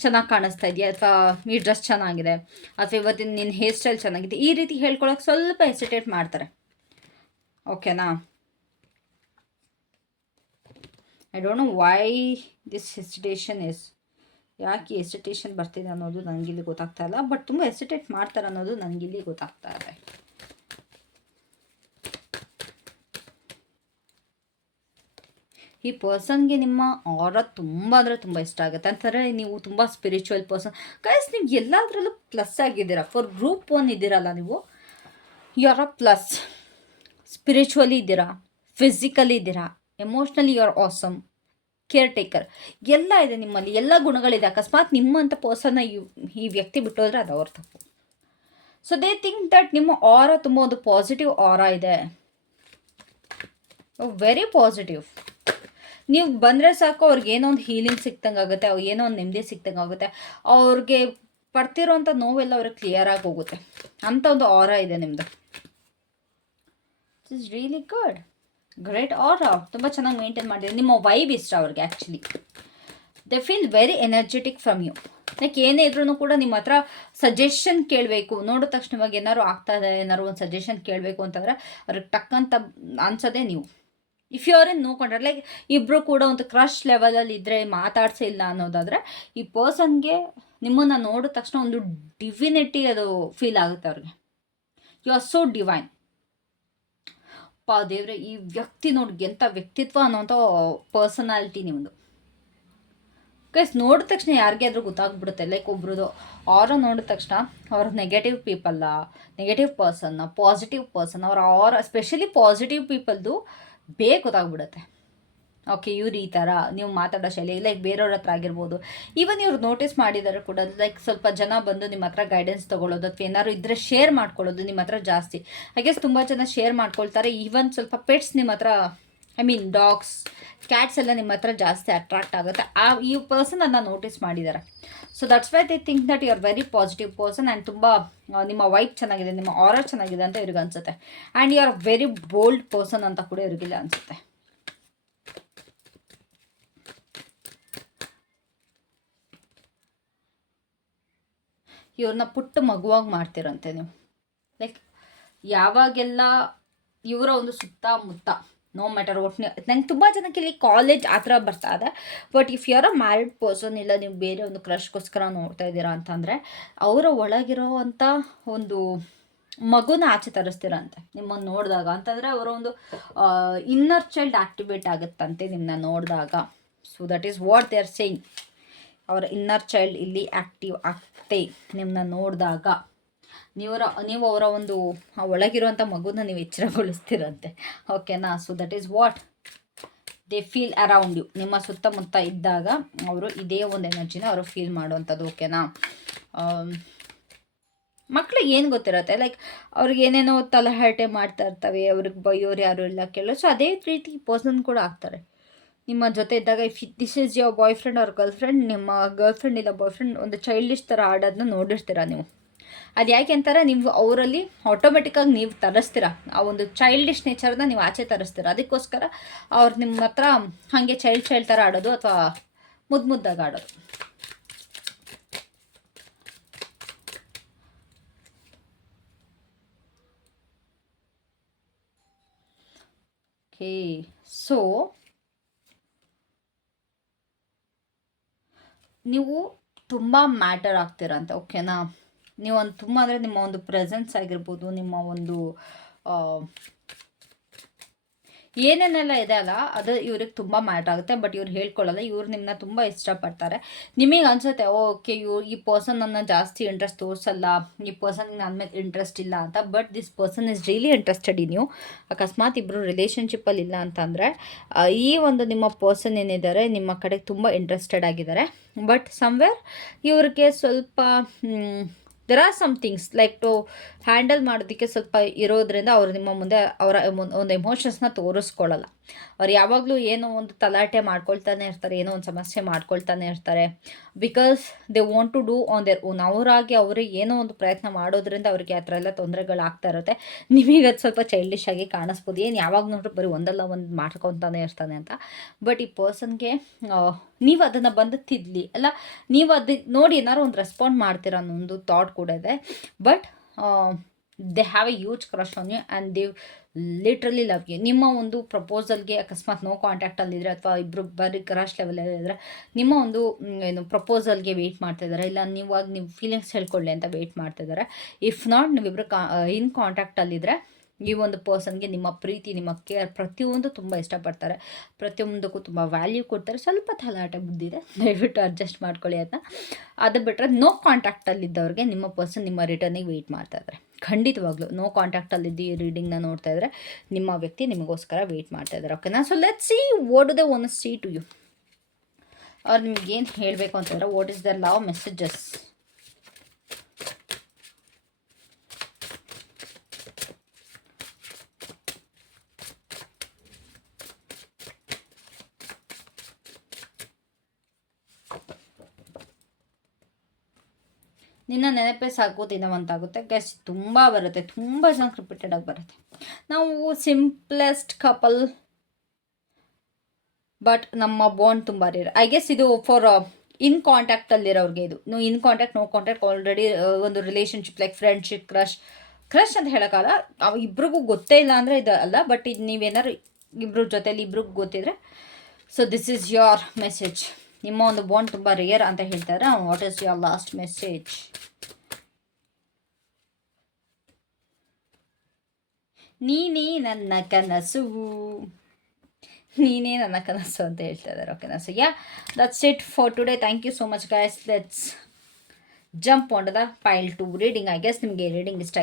ಚೆನ್ನಾಗಿ ಕಾಣಿಸ್ತಾ ಇದೆಯಾ, ಅಥವಾ ಈ ಡ್ರೆಸ್ ಚೆನ್ನಾಗಿದೆ, ಅಥವಾ ಇವತ್ತಿನ ನಿನ್ನ ಹೇರ್ ಸ್ಟೈಲ್ ಚೆನ್ನಾಗಿದೆ, ಈ ರೀತಿ ಹೇಳ್ಕೊಳಕ್ಕೆ ಸ್ವಲ್ಪ ಹೆಸಿಟೇಟ್ ಮಾಡ್ತಾರೆ. ಓಕೆನಾ? I don't know why this hesitation is, ಯಾಕೆ ಹೆಸಿಟೇಷನ್ ಬರ್ತಿದೆ ಅನ್ನೋದು ನನಗಿಲ್ಲಿ ಗೊತ್ತಾಗ್ತಾ ಇಲ್ಲ. ಬಟ್ ತುಂಬ ಹೆಸಿಟೇಟ್ ಮಾಡ್ತಾರೆ ಅನ್ನೋದು ನನಗಿಲ್ಲಿ ಗೊತ್ತಾಗ್ತಾ ಇದೆ. ಈ ಪರ್ಸನ್ಗೆ ನಿಮ್ಮ ಆರ ತುಂಬ ಅಂದರೆ ತುಂಬ ಇಷ್ಟ ಆಗುತ್ತೆ. ಅಂತಾರೆ ನೀವು ತುಂಬ ಸ್ಪಿರಿಚುವಲ್ ಪರ್ಸನ್. ಗೈಸ್, ನೀವು ಎಲ್ಲದರಲ್ಲೂ ಪ್ಲಸ್ ಆಗಿದ್ದೀರಾ. ಫಾರ್ ಗ್ರೂಪ್ 1 ಇದ್ದೀರಲ್ಲ ನೀವು, you are a plus. Spiritually ಇದ್ದೀರಾ, ಫಿಸಿಕಲಿ ಇದ್ದೀರಾ, emotionally you are awesome, caretaker, ಎಲ್ಲ ಇದೆ ನಿಮ್ಮಲ್ಲಿ, ಎಲ್ಲ ಗುಣಗಳಿದೆ. ಅಕಸ್ಮಾತ್ ನಿಮ್ಮಂಥ ಪರ್ಸನ್ನ ಈ ವ್ಯಕ್ತಿ ಬಿಟ್ಟೋದ್ರೆ ಅದು ಅವ್ರ ತಪ್ಪು. ಸೊ ದೇ ಥಿಂಕ್ ದಟ್ ನಿಮ್ಮ ಆರ ತುಂಬ ಒಂದು ಪಾಸಿಟಿವ್ ಆರ ಇದೆ, ವೆರಿ ಪಾಸಿಟಿವ್. ನೀವು ಬಂದರೆ ಸಾಕು ಅವ್ರಿಗೆ ಏನೋ ಒಂದು ಹೀಲಿಂಗ್ ಸಿಕ್ತಂಗೆ ಆಗುತ್ತೆ, ಅವ್ರಿಗೆ ಏನೋ ಒಂದು ನೆಮ್ಮದಿ ಸಿಕ್ತಂಗೆ ಆಗುತ್ತೆ. ಅವ್ರಿಗೆ ಪಡ್ತಿರೋಂಥ ನೋವೆಲ್ಲ ಅವ್ರಿಗೆ ಕ್ಲಿಯರ್ ಆಗಿ ಹೋಗುತ್ತೆ. ಅಂಥ ಒಂದು ಆರ ಇದೆ ನಿಮ್ಮದು. It is really good, great aura. ತುಂಬ ಚೆನ್ನಾಗಿ ಮೇಂಟೈನ್ ಮಾಡಿದೆ. ನಿಮ್ಮ ವೈಬ್ ಇಷ್ಟ ಅವ್ರಿಗೆ. Actually they feel very energetic from you. Like ಏನೇ ಇದ್ರೂ ಕೂಡ ನಿಮ್ಮ ಹತ್ರ ಸಜೆಷನ್ ಕೇಳಬೇಕು. ನೋಡಿದ ತಕ್ಷಣ ಇವಾಗ ಏನಾದ್ರು ಆಗ್ತಾ ಇದೆ, ಏನಾದ್ರು ಒಂದು ಸಜೆಷನ್ ಕೇಳಬೇಕು ಅಂತಂದರೆ ಅವ್ರಿಗೆ ಟಕ್ಕಂತ ಅನ್ಸೋದೇ ನೀವು. If you are in no contact, like ಇಬ್ಬರು ಕೂಡ ಒಂದು ಕ್ರಶ್ ಲೆವೆಲಲ್ಲಿ ಇದ್ದರೆ, ಮಾತಾಡ್ಸೇ ಇಲ್ಲ ಅನ್ನೋದಾದರೆ, ಈ ಪರ್ಸನ್ಗೆ ನಿಮ್ಮನ್ನು ನೋಡಿದ ತಕ್ಷಣ ಒಂದು ಡಿವಿನಿಟಿ ಅದು ಫೀಲ್ ಆಗುತ್ತೆ ಅವ್ರಿಗೆ. You are so divine. ದೇವ್ರೆ, ಈ ವ್ಯಕ್ತಿ ನೋಡಿ ಎಂಥ ವ್ಯಕ್ತಿತ್ವ ಅನ್ನೋಂಥ ಪರ್ಸನಾಲಿಟಿ ನಿಮ್ಮದು. ಗೈಸ್, ನೋಡಿದ ತಕ್ಷಣ ಯಾರಿಗೆ ಆದರೂ ಗೊತ್ತಾಗ್ಬಿಡುತ್ತೆ. ಲೈಕ್ ಒಬ್ರದ್ದು ಆರ ನೋಡಿದ ತಕ್ಷಣ ಅವ್ರ ನೆಗೆಟಿವ್ ಪೀಪಲ್ಲ, ನೆಗೆಟಿವ್ ಪರ್ಸನ್ನ, ಪಾಸಿಟಿವ್ ಪರ್ಸನ್, ಅವ್ರ ಆರ ಎಸ್ಪೆಷಲಿ ಪಾಸಿಟಿವ್ ಪೀಪಲ್ದು ಬೇಗ ಗೊತ್ತಾಗ್ಬಿಡುತ್ತೆ. ಓಕೆ, ಇವ್ರು ಈ ಥರ, ನೀವು ಮಾತಾಡೋ ಶೈಲಿ, ಲೈಕ್ ಬೇರೆಯವ್ರ ಹತ್ರ ಆಗಿರ್ಬೋದು. ಈವನ್ ಇವ್ರು ನೋಟಿಸ್ ಮಾಡಿದ್ದಾರೆ ಕೂಡ, ಲೈಕ್ ಸ್ವಲ್ಪ ಜನ ಬಂದು ನಿಮ್ಮ ಹತ್ರ ಗೈಡೆನ್ಸ್ ತೊಗೊಳ್ಳೋದು ಅಥವಾ ಏನಾದ್ರು ಇದ್ದರೆ ಶೇರ್ ಮಾಡ್ಕೊಳ್ಳೋದು ನಿಮ್ಮ ಹತ್ರ ಜಾಸ್ತಿ. ಐ ಗೆಸ್ ತುಂಬ ಜನ ಶೇರ್ ಮಾಡ್ಕೊಳ್ತಾರೆ. ಈವನ್ ಸ್ವಲ್ಪ ಪೆಟ್ಸ್ ನಿಮ್ಮ ಹತ್ರ, ಐ ಮೀನ್ ಡಾಗ್ಸ್, ಕ್ಯಾಟ್ಸ್ ಎಲ್ಲ ನಿಮ್ಮ ಹತ್ರ ಜಾಸ್ತಿ ಅಟ್ರಾಕ್ಟ್ ಆಗುತ್ತೆ. ಈ ಪರ್ಸನ್ ಅದನ್ನ ನೋಟಿಸ್ ಮಾಡಿದ್ದಾರೆ. So that's why they think that you are very positive person. And ತುಂಬ ನಿಮ್ಮ ವೈಬ್ ಚೆನ್ನಾಗಿದೆ, ನಿಮ್ಮ ಆರ ಚೆನ್ನಾಗಿದೆ ಅಂತ ಇವ್ರಿಗೆ ಅನಿಸುತ್ತೆ. And you are very bold person ಅಂತ ಕೂಡ ಇವ್ರಿಗಿಲ್ಲ ಅನಿಸುತ್ತೆ. ಇವ್ರನ್ನ ಪುಟ್ಟ ಮಗುವಾಗಿ ಮಾಡ್ತಿರಂತೆ ನೀವು. ಲೈಕ್ ಯಾವಾಗೆಲ್ಲ ಇವರ ಒಂದು ಸುತ್ತಮುತ್ತ, ನೋ ಮ್ಯಾಟರ್ ವಾಟ್, ನಂಗೆ ತುಂಬ ಜನಕ್ಕೆ ಇಲ್ಲಿ ಕಾಲೇಜ್ ಆ ಥರ ಬರ್ತಾ ಇದೆ. But if you are a married person, ಇಲ್ಲ ನೀವು ಬೇರೆ ಒಂದು ಕ್ರಶ್ಗೋಸ್ಕರ ನೋಡ್ತಾ ಇದ್ದೀರಾ ಅಂತಂದರೆ, ಅವರ ಒಳಗಿರೋ ಅಂಥ ಒಂದು ಮಗುನ ಆಚೆ ತರಿಸ್ತೀರಂತೆ ನಿಮ್ಮನ್ನು ನೋಡಿದಾಗ. ಅಂತಂದರೆ ಅವರ ಒಂದು ಇನ್ನರ್ ಚೈಲ್ಡ್ ಆ್ಯಕ್ಟಿವೇಟ್ ಆಗುತ್ತಂತೆ ನಿಮ್ಮನ್ನ ನೋಡಿದಾಗ. So that is what they are saying. ಅವರ ಇನ್ನರ್ ಚೈಲ್ಡ್ ಇಲ್ಲಿ ಆ್ಯಕ್ಟಿವ್ ಆಗ್ತೇ ನಿಮ್ಮನ್ನ ನೋಡಿದಾಗ. ನೀವು ಅವರ ಒಂದು ಒಳಗಿರುವಂಥ ಮಗುನ ನೀವು ಎಚ್ಚರಗೊಳಿಸ್ತೀರಂತೆ. ಓಕೆನಾ? So that is what they feel around you. ನಿಮ್ಮ ಸುತ್ತಮುತ್ತ ಇದ್ದಾಗ ಅವರು ಇದೇ ಒಂದು ಎನರ್ಜಿನ ಅವರು ಫೀಲ್ ಮಾಡುವಂಥದ್ದು. ಓಕೆನಾ? ಮಕ್ಳಿಗೆ ಏನು ಗೊತ್ತಿರುತ್ತೆ, ಲೈಕ್ ಅವ್ರಿಗೆ ಏನೇನೋ ತಲೆಹರಟೆ ಮಾಡ್ತಾ ಇರ್ತವೆ, ಅವ್ರಿಗೆ ಬೈಯೋರು ಯಾರು ಇಲ್ಲ ಕೇಳೋದು. ಸೊ ಅದೇ ರೀತಿ ಪರ್ಸನ್ ಕೂಡ ಆಗ್ತಾರೆ ನಿಮ್ಮ ಜೊತೆ ಇದ್ದಾಗ. If this is your boyfriend ಅವ್ರ ಗರ್ಲ್ ಫ್ರೆಂಡ್, ನಿಮ್ಮ ಗರ್ಲ್ ಫ್ರೆಂಡ್ ಇಲ್ಲ ಬಾಯ್ ಫ್ರೆಂಡ್ ಒಂದು ಚೈಲ್ಡಿಶ್ ಥರ ಆಡೋದನ್ನ ನೋಡಿರ್ತೀರ ನೀವು. ಅದು ಯಾಕೆ ಅಂತಾರೆ, ನೀವು ಅವರಲ್ಲಿ ಆಟೋಮೆಟಿಕ್ಕಾಗಿ ನೀವು ತರಿಸ್ತೀರ, ಆ ಒಂದು ಚೈಲ್ಡಿಶ್ ನೇಚರ್ನ ನೀವು ಆಚೆ ತರಿಸ್ತೀರ. ಅದಕ್ಕೋಸ್ಕರ ಅವ್ರು ನಿಮ್ಮ ಹತ್ರ ಹಾಗೆ ಚೈಲ್ಡ್ ಥರ ಆಡೋದು ಅಥವಾ ಮುದ್ದಾಗಿ ಆಡೋದು. ಓಕೆ, ಸೊ ನೀವು ತುಂಬ ಮ್ಯಾಟರ್ ಆಗ್ತೀರಂತೆ. ಓಕೆನಾ? ನೀವು ಒಂದು ತುಂಬ ಅಂದರೆ ನಿಮ್ಮ ಒಂದು ಪ್ರೆಸೆನ್ಸ್ ಆಗಿರ್ಬೋದು, ನಿಮ್ಮ ಒಂದು ಏನೇನೆಲ್ಲ ಇದೆ ಅಲ್ಲ, ಅದು ಇವ್ರಿಗೆ ತುಂಬ ಮ್ಯಾಟರ್ ಆಗುತ್ತೆ. ಬಟ್ ಇವ್ರು ಹೇಳ್ಕೊಳ್ಳಲ್ಲ. ಇವ್ರು ನಿಮ್ಮನ್ನ ತುಂಬ ಇಷ್ಟಪಡ್ತಾರೆ. ನಿಮಗೆ ಅನಿಸುತ್ತೆ ಓಕೆ ಈ ಪರ್ಸನ್ ನನ್ನ ಜಾಸ್ತಿ ಇಂಟ್ರೆಸ್ಟ್ ತೋರಿಸಲ್ಲ, ಈ ಪರ್ಸನ್ಗೆ ನನ್ನ ಮೇಲೆ ಇಂಟ್ರೆಸ್ಟ್ ಇಲ್ಲ ಅಂತ. But this person is really interested in you. ಅಕಸ್ಮಾತ್ ಇಬ್ಬರು ರಿಲೇಷನ್ಶಿಪ್ಪಲ್ಲಿ ಇಲ್ಲ ಅಂತಂದರೆ, ಈ ಒಂದು ನಿಮ್ಮ ಪರ್ಸನ್ ಏನಿದ್ದಾರೆ ನಿಮ್ಮ ಕಡೆ ತುಂಬ ಇಂಟ್ರೆಸ್ಟೆಡ್ ಆಗಿದ್ದಾರೆ. ಬಟ್ ಸಮ್ವೇರ್ ಇವ್ರಿಗೆ ಸ್ವಲ್ಪ there are some things like to handle ಮಾಡೋದಕ್ಕೆ ಸ್ವಲ್ಪ ಇರೋದ್ರಿಂದ ಅವರು ನಿಮ್ಮ ಮುಂದೆ ಅವರ ಒಂದು ಎಮೋಷನ್ಸ್ನ ತೋರಿಸ್ಕೊಳ್ಳಲ್ಲ. ಅವ್ರು ಯಾವಾಗಲೂ ಏನೋ ಒಂದು ತಲಾಟೆ ಮಾಡ್ಕೊಳ್ತಾನೆ ಇರ್ತಾರೆ, ಏನೋ ಒಂದು ಸಮಸ್ಯೆ ಮಾಡ್ಕೊಳ್ತಾನೆ ಇರ್ತಾರೆ. Because they want to do on their own. ಅವರಾಗಿ ಅವ್ರಿಗೆ ಏನೋ ಒಂದು ಪ್ರಯತ್ನ ಮಾಡೋದ್ರಿಂದ ಅವ್ರಿಗೆ ಆ ಥರ ಎಲ್ಲ ತೊಂದರೆಗಳಾಗ್ತಾ ಇರುತ್ತೆ. ನಿಮಗೆ ಅದು ಸ್ವಲ್ಪ ಚೈಲ್ಡಿಶ್ ಆಗಿ ಕಾಣಿಸ್ಬೋದು, ಏನು ಯಾವಾಗ ನೋಡ್ರಿ ಬರೀ ಒಂದಲ್ಲ ಒಂದು ಮಾಡ್ಕೊತಾನೆ ಇರ್ತಾನೆ ಅಂತ. ಬಟ್ ಈ ಪರ್ಸನ್ಗೆ ನೀವು ಅದನ್ನು ಬಂದು ತಿದ್ಲಿ ಅಲ್ಲ, ನೀವು ಅದು ನೋಡಿ ಏನಾದ್ರು ಒಂದು ರೆಸ್ಪಾಂಡ್ ಮಾಡ್ತೀರ ಅನ್ನೋ ಒಂದು ಥಾಟ್ ಕೂಡ ಇದೆ. But they have a huge crush on you and they literally love you. ನಿಮ್ಮ ಒಂದು ಪ್ರಪೋಸಲ್ಗೆ ಅಕಸ್ಮಾತ್ ನೋ ಕಾಂಟ್ಯಾಕ್ಟಲ್ಲಿದ್ದರೆ ಅಥವಾ ಇಬ್ಬರು ಬರೀ ಕ್ರಶ್ ಲೆವೆಲಲ್ಲಿದ್ದರೆ ನಿಮ್ಮ ಒಂದು ಏನು ಪ್ರಪೋಸಲ್ಗೆ ವೆಯ್ಟ್ ಮಾಡ್ತಿದ್ದಾರೆ, ಇಲ್ಲ ನೀವು ಫೀಲಿಂಗ್ಸ್ ಹೇಳ್ಕೊಳ್ಳಿ ಅಂತ ವೆಯ್ಟ್ ಮಾಡ್ತಿದ್ದಾರೆ. ಇಫ್ ನಾಟ್ ನೀವಿಬ್ಬರು ಇನ್ ಕಾಂಟ್ಯಾಕ್ಟಲ್ಲಿದ್ದರೆ ಈ ಒಂದು ಪರ್ಸನ್ಗೆ ನಿಮ್ಮ ಪ್ರೀತಿ, ನಿಮ್ಮ ಕೇರ್ ಪ್ರತಿಯೊಂದು ತುಂಬ ಇಷ್ಟಪಡ್ತಾರೆ, ಪ್ರತಿಯೊಂದಕ್ಕೂ ತುಂಬ ವ್ಯಾಲ್ಯೂ ಕೊಡ್ತಾರೆ. ಸ್ವಲ್ಪ ತಲಾಟೆ ಬುದ್ಧಿದೆ, ದಯವಿಟ್ಟು ಅಡ್ಜಸ್ಟ್ ಮಾಡ್ಕೊಳ್ಳಿ ಅದನ್ನ. ಅದು ಬಿಟ್ಟರೆ ನೋ ಕಾಂಟ್ಯಾಕ್ಟಲ್ಲಿದ್ದವ್ರಿಗೆ ನಿಮ್ಮ ಪರ್ಸನ್ ನಿಮ್ಮ ರಿಟರ್ನಿಗೆ ವೆಯ್ಟ್ ಮಾಡ್ತಾ ಇದ್ದಾರೆ. ಖಂಡಿತವಾಗ್ಲೂ ನೋ ಕಾಂಟ್ಯಾಕ್ಟಲ್ಲಿದ್ದು ಈ ರೀಡಿಂಗ್ನ ನೋಡ್ತಾ ಇದ್ದರೆ ನಿಮ್ಮ ವ್ಯಕ್ತಿ ನಿಮಗೋಸ್ಕರ ವೆಯ್ಟ್ ಮಾಡ್ತಾ ಇದ್ದಾರೆ. ಓಕೆನಾ? So let's see what do they want to say to you. ಅವ್ರು ನಿಮ್ಗೇನು ಹೇಳಬೇಕು ಅಂತಂದರೆ what is their love messages. ನಿನ್ನ ನೆನಪೇ ಸಾಕು ದಿನವಂತಾಗುತ್ತೆ. ಗ್ಯಾಸ್ ತುಂಬ ಬರುತ್ತೆ, ತುಂಬ ಜನ ರಿಪೀಟೆಡಾಗಿ ಬರುತ್ತೆ. ನಾವು ಸಿಂಪ್ಲೆಸ್ಟ್ ಕಪಲ್, ಬಟ್ ನಮ್ಮ ಬಾಂಡ್ ತುಂಬ ರೇರ್. ಐ ಗೆಸ್ ಇದು ಫಾರ್ ಇನ್ ಕಾಂಟ್ಯಾಕ್ಟಲ್ಲಿರೋರಿಗೆ. ಇದು ನೀವು in contact no contact already ಒಂದು ರಿಲೇಷನ್ಶಿಪ್ ಲೈಕ್ ಫ್ರೆಂಡ್ಶಿಪ್, ಕ್ರಶ್ ಅಂತ ಹೇಳೋಕ್ಕಲ್ಲ, ಇಬ್ರಿಗೂ ಗೊತ್ತೇ ಇಲ್ಲ ಅಂದರೆ ಇದು ಅಲ್ಲ. ಬಟ್ ಇದು ನೀವೇನಾದ್ರು ಇಬ್ಬರ ಜೊತೆಲಿ ಇಬ್ರಿಗೂ ಗೊತ್ತಿದ್ರೆ, so this is your message. ನಿಮ್ಮ ಒಂದು ಬಾಂಡ್ ತುಂಬ ರೇರ್ ಅಂತ ಹೇಳ್ತಾರೆ. What is your last message? ನೀನೇ ನನ್ನ ಕನಸು, ನೀನೇ ನನ್ನ ಕನಸು ಅಂತ ಹೇಳ್ತಾ ಇದ್ದಾರೆ. ಓಕೆನಾ? So yeah, that's it for today. Thank you so much guys. Let's jump on the pile 2 reading. I guess ನಿಮಗೆ ರೀಡಿಂಗ್ ಇಷ್ಟ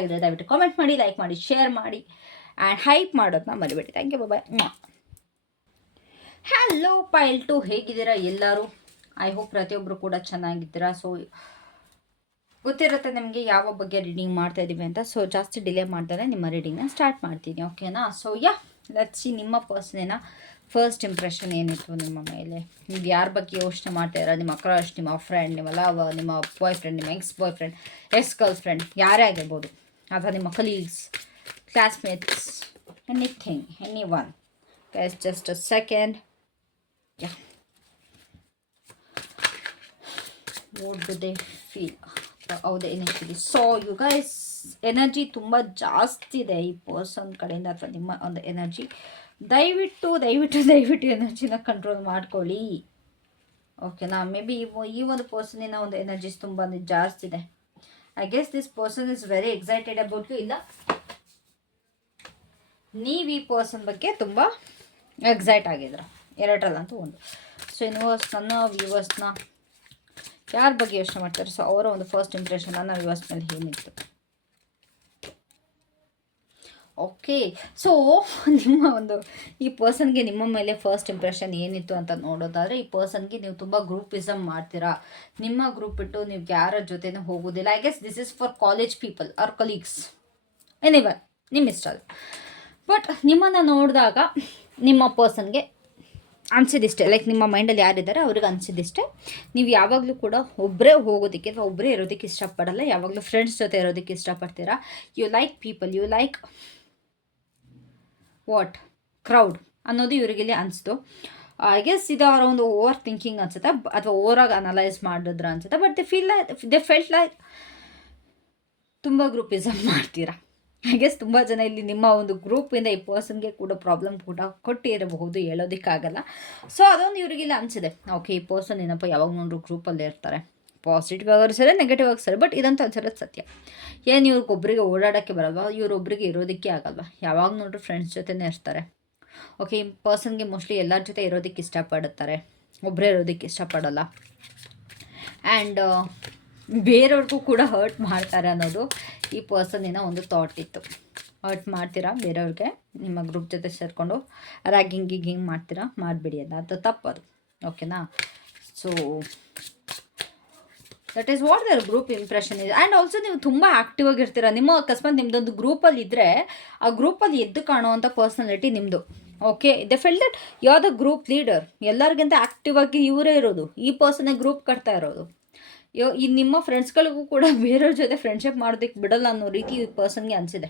ಆಗಿದೆ ದಯವಿಟ್ಟು ಕಾಮೆಂಟ್ ಮಾಡಿ, ಲೈಕ್ ಮಾಡಿ, ಶೇರ್ ಮಾಡಿ ಆ್ಯಂಡ್ ಹೈಪ್ ಮಾಡೋದನ್ನ ಮರಿಬೇಡಿ. Thank you, bye. Hello pile 2, ಹೇಗಿದ್ದೀರಾ ಎಲ್ಲರೂ? ಐ ಹೋಪ್ ಪ್ರತಿಯೊಬ್ಬರು ಕೂಡ ಚೆನ್ನಾಗಿದ್ದೀರಾ. ಸೊ ಗೊತ್ತಿರುತ್ತೆ ನಿಮಗೆ ಯಾವ ಬಗ್ಗೆ ರೀಡಿಂಗ್ ಮಾಡ್ತಾ ಇದ್ದೀವಿ ಅಂತ. ಸೊ ಜಾಸ್ತಿ ಡಿಲೇ ಮಾಡ್ತಾರೆ ನಿಮ್ಮ ರೀಡಿಂಗ್ನ ಸ್ಟಾರ್ಟ್ ಮಾಡ್ತೀನಿ. ಓಕೆನಾ? ಸೊ ಯಾ, ಲೆಟ್ಸ್ ಸಿ ನಿಮ್ಮ ಪರ್ಸನಿನ ಫಸ್ಟ್ ಇಂಪ್ರೆಷನ್ ಏನಿತ್ತು ನಿಮ್ಮ ಮೇಲೆ. ನೀವು ಯಾರ ಬಗ್ಗೆ ಯೋಚನೆ ಮಾಡ್ತಾಯಿರ? ನಿಮ್ಮ ಕ್ರಶ್, ನಿಮ್ಮ ಫ್ರೆಂಡ್, ನಿಮ್ಮ ಲವ್, ನಿಮ್ಮ ಬಾಯ್ ಫ್ರೆಂಡ್, ನಿಮ್ಮ ಬಾಯ್ ಫ್ರೆಂಡ್, ಗರ್ಲ್ ಫ್ರೆಂಡ್, ಯಾರೇ ಆಗಿರ್ಬೋದು, ಅಥವಾ ನಿಮ್ಮ colleagues, classmates, anything, anyone. Guys just a second. Yeah, what do they feel? ಹೌದೇ energy. So you guys, energy ತುಂಬ ಜಾಸ್ತಿ ಇದೆ ಈ ಪರ್ಸನ್ ಕಡೆಯಿಂದ, ಅಥವಾ ನಿಮ್ಮ ಒಂದು ಎನರ್ಜಿ. ದಯವಿಟ್ಟು ಎನರ್ಜಿನ ಕಂಟ್ರೋಲ್ ಮಾಡ್ಕೊಳ್ಳಿ. ಓಕೆನಾ? ಮೇ ಬಿ ಈ ಒಂದು ಪರ್ಸನಿನ ಒಂದು ಎನರ್ಜೀಸ್ ತುಂಬ ಜಾಸ್ತಿ ಇದೆ. I guess this person is very excited about you. ಇಲ್ಲ ನೀವು ಈ ಪರ್ಸನ್ ಬಗ್ಗೆ ತುಂಬ ಎಕ್ಸೈಟ್ ಆಗಿದ್ರ, ಎರಡರಲ್ಲಂತೂ ಒಂದು. ಸೊ ಯೂನಿವರ್ಸ್ ನನ್ನ ವ್ಯೂವರ್ಸ್ನ ಯಾರ ಬಗ್ಗೆ ಯೋಚನೆ ಮಾಡ್ತಾರೆ? ಸೊ ಅವರ ಒಂದು ಫಸ್ಟ್ ಇಂಪ್ರೆಷನ್ ನನ್ನ ವ್ಯೂವರ್ಸ್ ಮೇಲೆ ಏನಿತ್ತು? ಓಕೆ, ಸೊ ನಿಮ್ಮ ಒಂದು ಈ ಪರ್ಸನ್ಗೆ ನಿಮ್ಮ ಮೇಲೆ ಫಸ್ಟ್ ಇಂಪ್ರೆಷನ್ ಏನಿತ್ತು ಅಂತ ನೋಡೋದಾದರೆ, ಈ ಪರ್ಸನ್ಗೆ ನೀವು ತುಂಬ ಗ್ರೂಪಿಸಮ್ ಮಾಡ್ತೀರಾ. ನಿಮ್ಮ ಗ್ರೂಪ್ ಬಿಟ್ಟು ನೀವು ಯಾರ ಜೊತೆನೂ ಹೋಗೋದಿಲ್ಲ. I guess this is for college people are colleagues, anyone, ನಿಮ್ಮ ಇಷ್ಟ ಅದು. ಬಟ್ ನಿಮ್ಮನ್ನು ನೋಡಿದಾಗ ನಿಮ್ಮ ಪರ್ಸನ್ಗೆ ಅನಿಸಿದಿಷ್ಟೇ, ಲೈಕ್ ನಿಮ್ಮ ಮೈಂಡಲ್ಲಿ ಯಾರಿದ್ದಾರೆ ಅವ್ರಿಗೆ ಅನಿಸಿದಿಷ್ಟೇ, ನೀವು ಯಾವಾಗಲೂ ಕೂಡ ಒಬ್ಬರೇ ಹೋಗೋದಕ್ಕೆ ಅಥವಾ ಒಬ್ಬರೇ ಇರೋದಕ್ಕೆ ಇಷ್ಟಪಡಲ್ಲ. ಯಾವಾಗಲೂ ಫ್ರೆಂಡ್ಸ್ ಜೊತೆ ಇರೋದಕ್ಕೆ ಇಷ್ಟಪಡ್ತೀರಾ. You like people, you like what crowd ಅನ್ನೋದು ಇವರಿಗೆಲ್ಲಿ ಅನಿಸ್ತು. ಐ ಗೆಸ್ ಇದು ಅವರ ಒಂದು ಓವರ್ ಥಿಂಕಿಂಗ್ ಅನ್ಸುತ್ತೆ, ಅಥವಾ ಓವರಾಗಿ ಅನಲೈಸ್ ಮಾಡಿದ್ರೆ ಅನ್ಸುತ್ತೆ. ಬಟ್ ದೇ ಫೆಲ್ಟ್ ಲೈಕ್ ತುಂಬ ಗ್ರೂಪಿಸಮ್ ಮಾಡ್ತೀರಾ. ಐ ಗೆಸ್ ತುಂಬ ಜನ ಇಲ್ಲಿ ನಿಮ್ಮ ಒಂದು ಗ್ರೂಪಿಂದ ಈ ಪರ್ಸನ್ಗೆ ಕೂಡ ಪ್ರಾಬ್ಲಮ್ ಕೂಡ ಕೊಟ್ಟಿರಬಹುದು, ಹೇಳೋದಕ್ಕಾಗಲ್ಲ. ಸೊ ಅದೊಂದು ಇವರಿಗೆಲ್ಲ ಅನಿಸಿದೆ, ಓಕೆ ಈ ಪರ್ಸನ್ ಏನಪ್ಪ ಯಾವಾಗ ನೋಡ್ರು ಗ್ರೂಪಲ್ಲಿ ಇರ್ತಾರೆ, ಪಾಸಿಟಿವ್ ಆಗಿ ಸರಿ, ನೆಗೆಟಿವ್ ಆಗಿ ಸರಿ. ಬಟ್ ಇದಂತೂ ಅನ್ಸಿರೋದು ಸತ್ಯ. ಏನು ಇವ್ರಿಗೊಬ್ಬರಿಗೆ ಓಡಾಡೋಕ್ಕೆ ಬರಲ್ವಾ? ಇವರೊಬ್ಬರಿಗೆ ಇರೋದಕ್ಕೆ ಆಗಲ್ವಾ? ಯಾವಾಗ ನೋಡ್ರು ಫ್ರೆಂಡ್ಸ್ ಜೊತೆನೇ ಇರ್ತಾರೆ. ಓಕೆ, ಈ ಪರ್ಸನ್ಗೆ ಮೋಸ್ಟ್ಲಿ ಎಲ್ಲರ ಜೊತೆ ಇರೋದಕ್ಕೆ ಇಷ್ಟಪಡುತ್ತಾರೆ, ಒಬ್ಬರೇ ಇರೋದಕ್ಕೆ ಇಷ್ಟಪಡಲ್ಲ. ಆ್ಯಂಡ್ ಬೇರೆಯವ್ರಿಗೂ ಕೂಡ ಹರ್ಟ್ ಮಾಡ್ತಾರೆ ಅನ್ನೋದು ಈ ಪರ್ಸನ್ನಿನ ಒಂದು ಥಾಟ್ ಇತ್ತು. ಹರ್ಟ್ ಮಾಡ್ತೀರಾ ಬೇರೆಯವ್ರಿಗೆ, ನಿಮ್ಮ ಗ್ರೂಪ್ ಜೊತೆ ಸೇರಿಕೊಂಡು ರ್ಯಾಗಿಂಗ್ ಮಾಡ್ತೀರಾ, ಮಾಡಿಬಿಡಿ, ಅದು ತಪ್ಪದು. ಓಕೆನಾ? So that is what their group impression ಇದೆ. ಆ್ಯಂಡ್ ಆಲ್ಸೋ ನೀವು ತುಂಬ ಆ್ಯಕ್ಟಿವ್ ಆಗಿರ್ತೀರ. ನಿಮ್ಮ ಅಕಸ್ಮಾತ್ ನಿಮ್ಮದೊಂದು ಗ್ರೂಪಲ್ಲಿ ಇದ್ದರೆ ಆ ಗ್ರೂಪಲ್ಲಿ ಎದ್ದು ಕಾಣುವಂಥ ಪರ್ಸನಾಲಿಟಿ ನಿಮ್ಮದು. Okay, they felt that you are the group leader. ಎಲ್ಲರಿಗಿಂತ ಆ್ಯಕ್ಟಿವ್ ಆಗಿ ಇವರೇ ಇರೋದು, ಈ ಪರ್ಸನ್ನೇ ಗ್ರೂಪ್ ಕಟ್ತಾ ಇರೋದು. ಈ ನಿಮ್ಮ ಫ್ರೆಂಡ್ಸ್ಗಳಿಗೂ ಕೂಡ ಬೇರೆಯವ್ರ ಜೊತೆ ಫ್ರೆಂಡ್ಶಿಪ್ ಮಾಡೋದಕ್ಕೆ ಬಿಡಲ್ಲ ಅನ್ನೋ ರೀತಿ ಈ ಪರ್ಸನ್ಗೆ ಅನಿಸಿದೆ.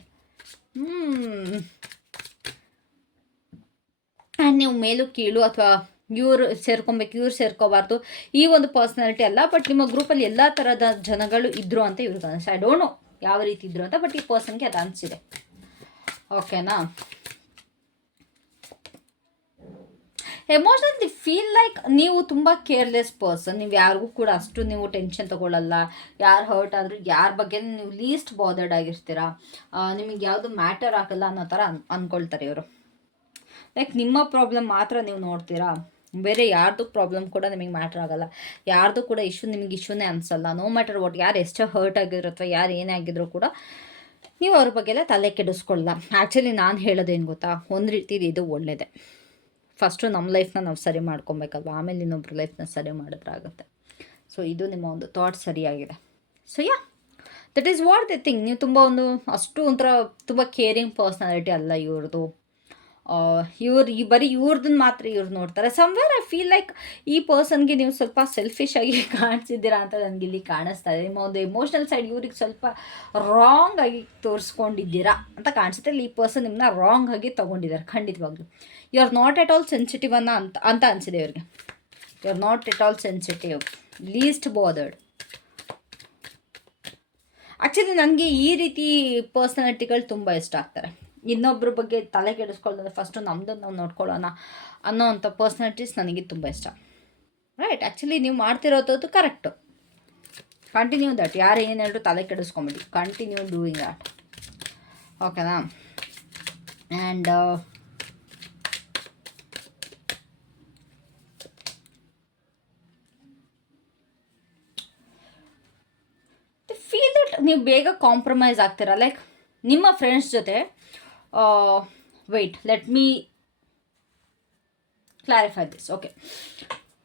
ಆ್ಯಂಡ್ ನೀವು ಮೇಲೂ ಕೀಳು ಅಥವಾ ಇವ್ರು ಸೇರ್ಕೊಬೇಕು ಇವ್ರು ಸೇರ್ಕೋಬಾರ್ದು ಈ ಒಂದು ಪರ್ಸ್ನಾಲಿಟಿ ಅಲ್ಲ. ಬಟ್ ನಿಮ್ಮ ಗ್ರೂಪಲ್ಲಿ ಎಲ್ಲ ಥರದ ಜನಗಳು ಇದ್ದರು ಅಂತ ಇವ್ರಿಗೆ ಅನಿಸ್ತು. ಐ ಡೋಂಟ್ ನೋ ಯಾವ ರೀತಿ ಇದ್ರು ಅಂತ, ಬಟ್ ಈ ಪರ್ಸನ್ಗೆ ಅದು ಅನಿಸಿದೆ. ಓಕೆನಾ. ಎಮೋಷನಲ್ ದಿ ಫೀಲ್ ಲೈಕ್ ನೀವು ತುಂಬ ಕೇರ್ಲೆಸ್ ಪರ್ಸನ್. ನೀವು ಯಾರಿಗೂ ಕೂಡ ಅಷ್ಟು ನೀವು ಟೆನ್ಷನ್ ತೊಗೊಳ್ಳಲ್ಲ. ಯಾರು ಹರ್ಟ್ ಆದರೂ ಯಾರ ಬಗ್ಗೆ ನೀವು ಲೀಸ್ಟ್ ಬಾದರ್ಡ್ ಆಗಿರ್ತೀರ. ನಿಮಗೆ ಯಾವುದು ಮ್ಯಾಟರ್ ಆಗಲ್ಲ ಅನ್ನೋ ಥರ ಅಂದ್ಕೊಳ್ತಾರೆ ಇವರು. ಲೈಕ್ ನಿಮ್ಮ ಪ್ರಾಬ್ಲಮ್ ಮಾತ್ರ ನೀವು ನೋಡ್ತೀರಾ, ಬೇರೆ ಯಾರ್ದು ಪ್ರಾಬ್ಲಮ್ ಕೂಡ ನಿಮಗೆ ಮ್ಯಾಟ್ರ್ ಆಗೋಲ್ಲ. ಯಾರ್ದು ಕೂಡ ನಿಮಗೆ ಇಶ್ಯೂನೇ ಅನಿಸಲ್ಲ. ನೋ ಮ್ಯಾಟರ್ ವಾಟ್, ಯಾರು ಎಷ್ಟೋ ಹರ್ಟ್ ಆಗಿದ್ರು ಅಥವಾ ಯಾರು ಏನೇ ಆಗಿದ್ರು ಕೂಡ ನೀವು ಅವ್ರ ಬಗ್ಗೆ ಎಲ್ಲ ತಲೆ ಕೆಡಿಸ್ಕೊಳ್ಳಲ್ಲ. ಆ್ಯಕ್ಚುಲಿ ನಾನು ಹೇಳೋದೇನು ಗೊತ್ತಾ, ಒಂದು ರೀತಿ ಇದು ಒಳ್ಳೆಯದೇ. ಫಸ್ಟು ನಮ್ಮ ಲೈಫ್ನ ನಾವು ಸರಿ ಮಾಡ್ಕೊಬೇಕಲ್ವ, ಆಮೇಲೆ ಇನ್ನೊಬ್ರು ಲೈಫ್ನ ಸರಿ ಮಾಡಿದ್ರಾಗುತ್ತೆ. ಸೊ ಇದು ನಿಮ್ಮ ಒಂದು ಥಾಟ್ ಸರಿಯಾಗಿದೆ. So that is what the thing. ನೀವು ತುಂಬ ಅಷ್ಟು ಒಂಥರ ತುಂಬ ಕೇರಿಂಗ್ ಪರ್ಸ್ನಾಲಿಟಿ ಅಲ್ಲ ಇವ್ರದ್ದು. ಬರೀ ಇವ್ರದನ್ನ ಮಾತ್ರ ಇವ್ರು ನೋಡ್ತಾರೆ. ಸಮ್ವೇರ್ ಐ ಫೀಲ್ ಲೈಕ್ ಈ ಪರ್ಸನ್ಗೆ ನೀವು ಸ್ವಲ್ಪ ಸೆಲ್ಫಿಶ್ ಆಗಿ ಕಾಣಿಸಿದ್ದೀರಾ ಅಂತ ನನಗೆ ಇಲ್ಲಿ ಕಾಣಿಸ್ತಾ ಇದೆ. ನಿಮ್ಮ ಒಂದು ಎಮೋಷ್ನಲ್ ಸೈಡ್ ಇವ್ರಿಗೆ ಸ್ವಲ್ಪ ರಾಂಗ್ ಆಗಿ ತೋರಿಸ್ಕೊಂಡಿದ್ದೀರಾ ಅಂತ ಕಾಣಿಸುತ್ತೆ. ಇಲ್ಲಿ ಈ ಪರ್ಸನ್ ನಿಮ್ಮನ್ನ ರಾಂಗ್ ಆಗಿ ತೊಗೊಂಡಿದ್ದಾರೆ ಖಂಡಿತವಾಗ್ಲೂ. You are not at all sensitive ಅಂತ ಅನಿಸಿದೆ ಇವ್ರಿಗೆ. You are not at all sensitive, least bothered. Actually ನನಗೆ ಈ ರೀತಿ ಪರ್ಸ್ನಾಲಿಟಿಗಳು ತುಂಬ ಇಷ್ಟ ಆಗ್ತಾರೆ. ಇನ್ನೊಬ್ಬರ ಬಗ್ಗೆ ತಲೆ ಕೆಡಿಸ್ಕೊಳ್ಳೋದು, ಫಸ್ಟು ನಮ್ಮದು ನಾವು ನೋಡ್ಕೊಳ್ಳೋಣ ಅನ್ನೋವಂಥ ಪರ್ಸ್ನಾಲಿಟೀಸ್ ನನಗೆ ತುಂಬ ಇಷ್ಟ. ರೈಟ್, ಆ್ಯಕ್ಚುಲಿ ನೀವು ಮಾಡ್ತಿರೋದು ಕರೆಕ್ಟು. Continue that. ಯಾರು ಏನು ಹೇಳಿದ್ರು ತಲೆ ಕೆಡಿಸ್ಕೊಂಬಿಡಿ. Continue doing that. ಓಕೆನಾ. ಆ್ಯಂಡ್ ಫೀಲ್ ದಟ್ ನೀವು ಬೇಗ ಕಾಂಪ್ರಮೈಸ್ ಆಗ್ತೀರಾ. ಲೈಕ್ ನಿಮ್ಮ ಫ್ರೆಂಡ್ಸ್ ಜೊತೆ wait let me clarify this. Okay,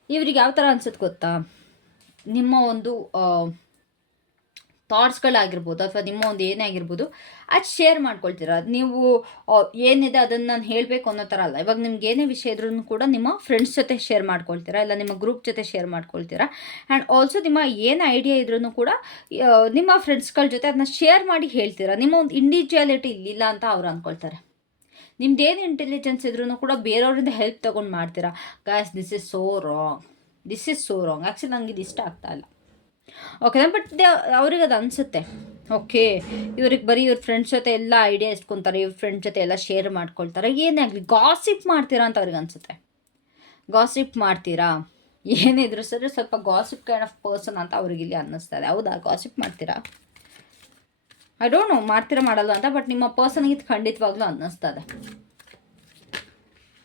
ಇವ್ರಿಗೆ ಯಾವ ಥರ ಅನ್ಸುತ್ತೆ ಗೊತ್ತಾ, ನಿಮ್ಮ ಒಂದು ಥಾಟ್ಸ್ಗಳಾಗಿರ್ಬೋದು ಅಥವಾ ನಿಮ್ಮ ಒಂದು ಏನೇ ಆಗಿರ್ಬೋದು ಅದು ಶೇರ್ ಮಾಡ್ಕೊಳ್ತೀರಾ. ನೀವು ಏನಿದೆ ಅದನ್ನು ನಾನು ಹೇಳಬೇಕು ಅನ್ನೋ ಥರ ಅಲ್ಲ. ಇವಾಗ ನಿಮ್ಗೆ ಏನೇ ವಿಷಯ ಇದ್ರೂ ಕೂಡ ನಿಮ್ಮ ಫ್ರೆಂಡ್ಸ್ ಜೊತೆ ಶೇರ್ ಮಾಡ್ಕೊಳ್ತೀರಾ, ಇಲ್ಲ ನಿಮ್ಮ ಗ್ರೂಪ್ ಜೊತೆ ಶೇರ್ ಮಾಡ್ಕೊಳ್ತೀರಾ. ಆ್ಯಂಡ್ ಆಲ್ಸೋ ನಿಮ್ಮ ಏನು ಐಡಿಯಾ ಇದ್ರೂ ಕೂಡ ನಿಮ್ಮ ಫ್ರೆಂಡ್ಸ್ಗಳ ಜೊತೆ ಅದನ್ನ ಶೇರ್ ಮಾಡಿ ಹೇಳ್ತೀರಾ. ನಿಮ್ಮ ಒಂದು ಇಂಡಿವಿಜುವಾಲಿಟಿ ಇಲ್ಲಿಲ್ಲ ಅಂತ ಅವ್ರು ಅಂದ್ಕೊಳ್ತಾರೆ. ನಿಮ್ದೇನು ಇಂಟೆಲಿಜೆನ್ಸ್ ಇದ್ರೂ ಕೂಡ ಬೇರೆಯವರಿಂದ ಹೆಲ್ಪ್ ತೊಗೊಂಡು ಮಾಡ್ತೀರಾ. Guys, this is so wrong. Actually ನನಗೆ ಇದು ಇಷ್ಟ ಆಗ್ತಾ ಇಲ್ಲ. ಓಕೆ, ಬಟ್ ಅವ್ರಿಗೆ ಅದು ಅನಿಸುತ್ತೆ. ಓಕೆ, ಇವ್ರಿಗೆ ಬರೀ ಇವ್ರ ಫ್ರೆಂಡ್ಸ್ ಜೊತೆ ಎಲ್ಲ ಐಡಿಯಾ ಇಸ್ಕೊತಾರೆ, ಇವ್ರ ಫ್ರೆಂಡ್ಸ್ ಜೊತೆ ಎಲ್ಲ ಶೇರ್ ಮಾಡ್ಕೊಳ್ತಾರೆ. ಏನೇ ಆಗಲಿ ಗಾಸಿಪ್ ಮಾಡ್ತೀರಾ ಅಂತ ಅವ್ರಿಗೆ ಅನಿಸುತ್ತೆ. ಗಾಸಿಪ್ ಮಾಡ್ತೀರಾ, ಏನಿದ್ರು ಸರಿ ಸ್ವಲ್ಪ ಗಾಸಿಪ್ ಕೈಂಡ್ ಆಫ್ ಪರ್ಸನ್ ಅಂತ ಅವ್ರಿಗೆ ಇಲ್ಲಿ ಅನ್ನಿಸ್ತಾ ಇದೆ. ಹೌದಾ, ಗಾಸಿಪ್ ಮಾಡ್ತೀರಾ? ಐ ಡೋಂಟ್ ನೋ ಮಾಡ್ತೀರಾ ಮಾಡಲ್ಲ ಅಂತ, ಬಟ್ ನಿಮ್ಮ ಪರ್ಸನ್ಗೆ ಇದು ಖಂಡಿತವಾಗ್ಲೂ ಅನ್ನಿಸ್ತದೆ.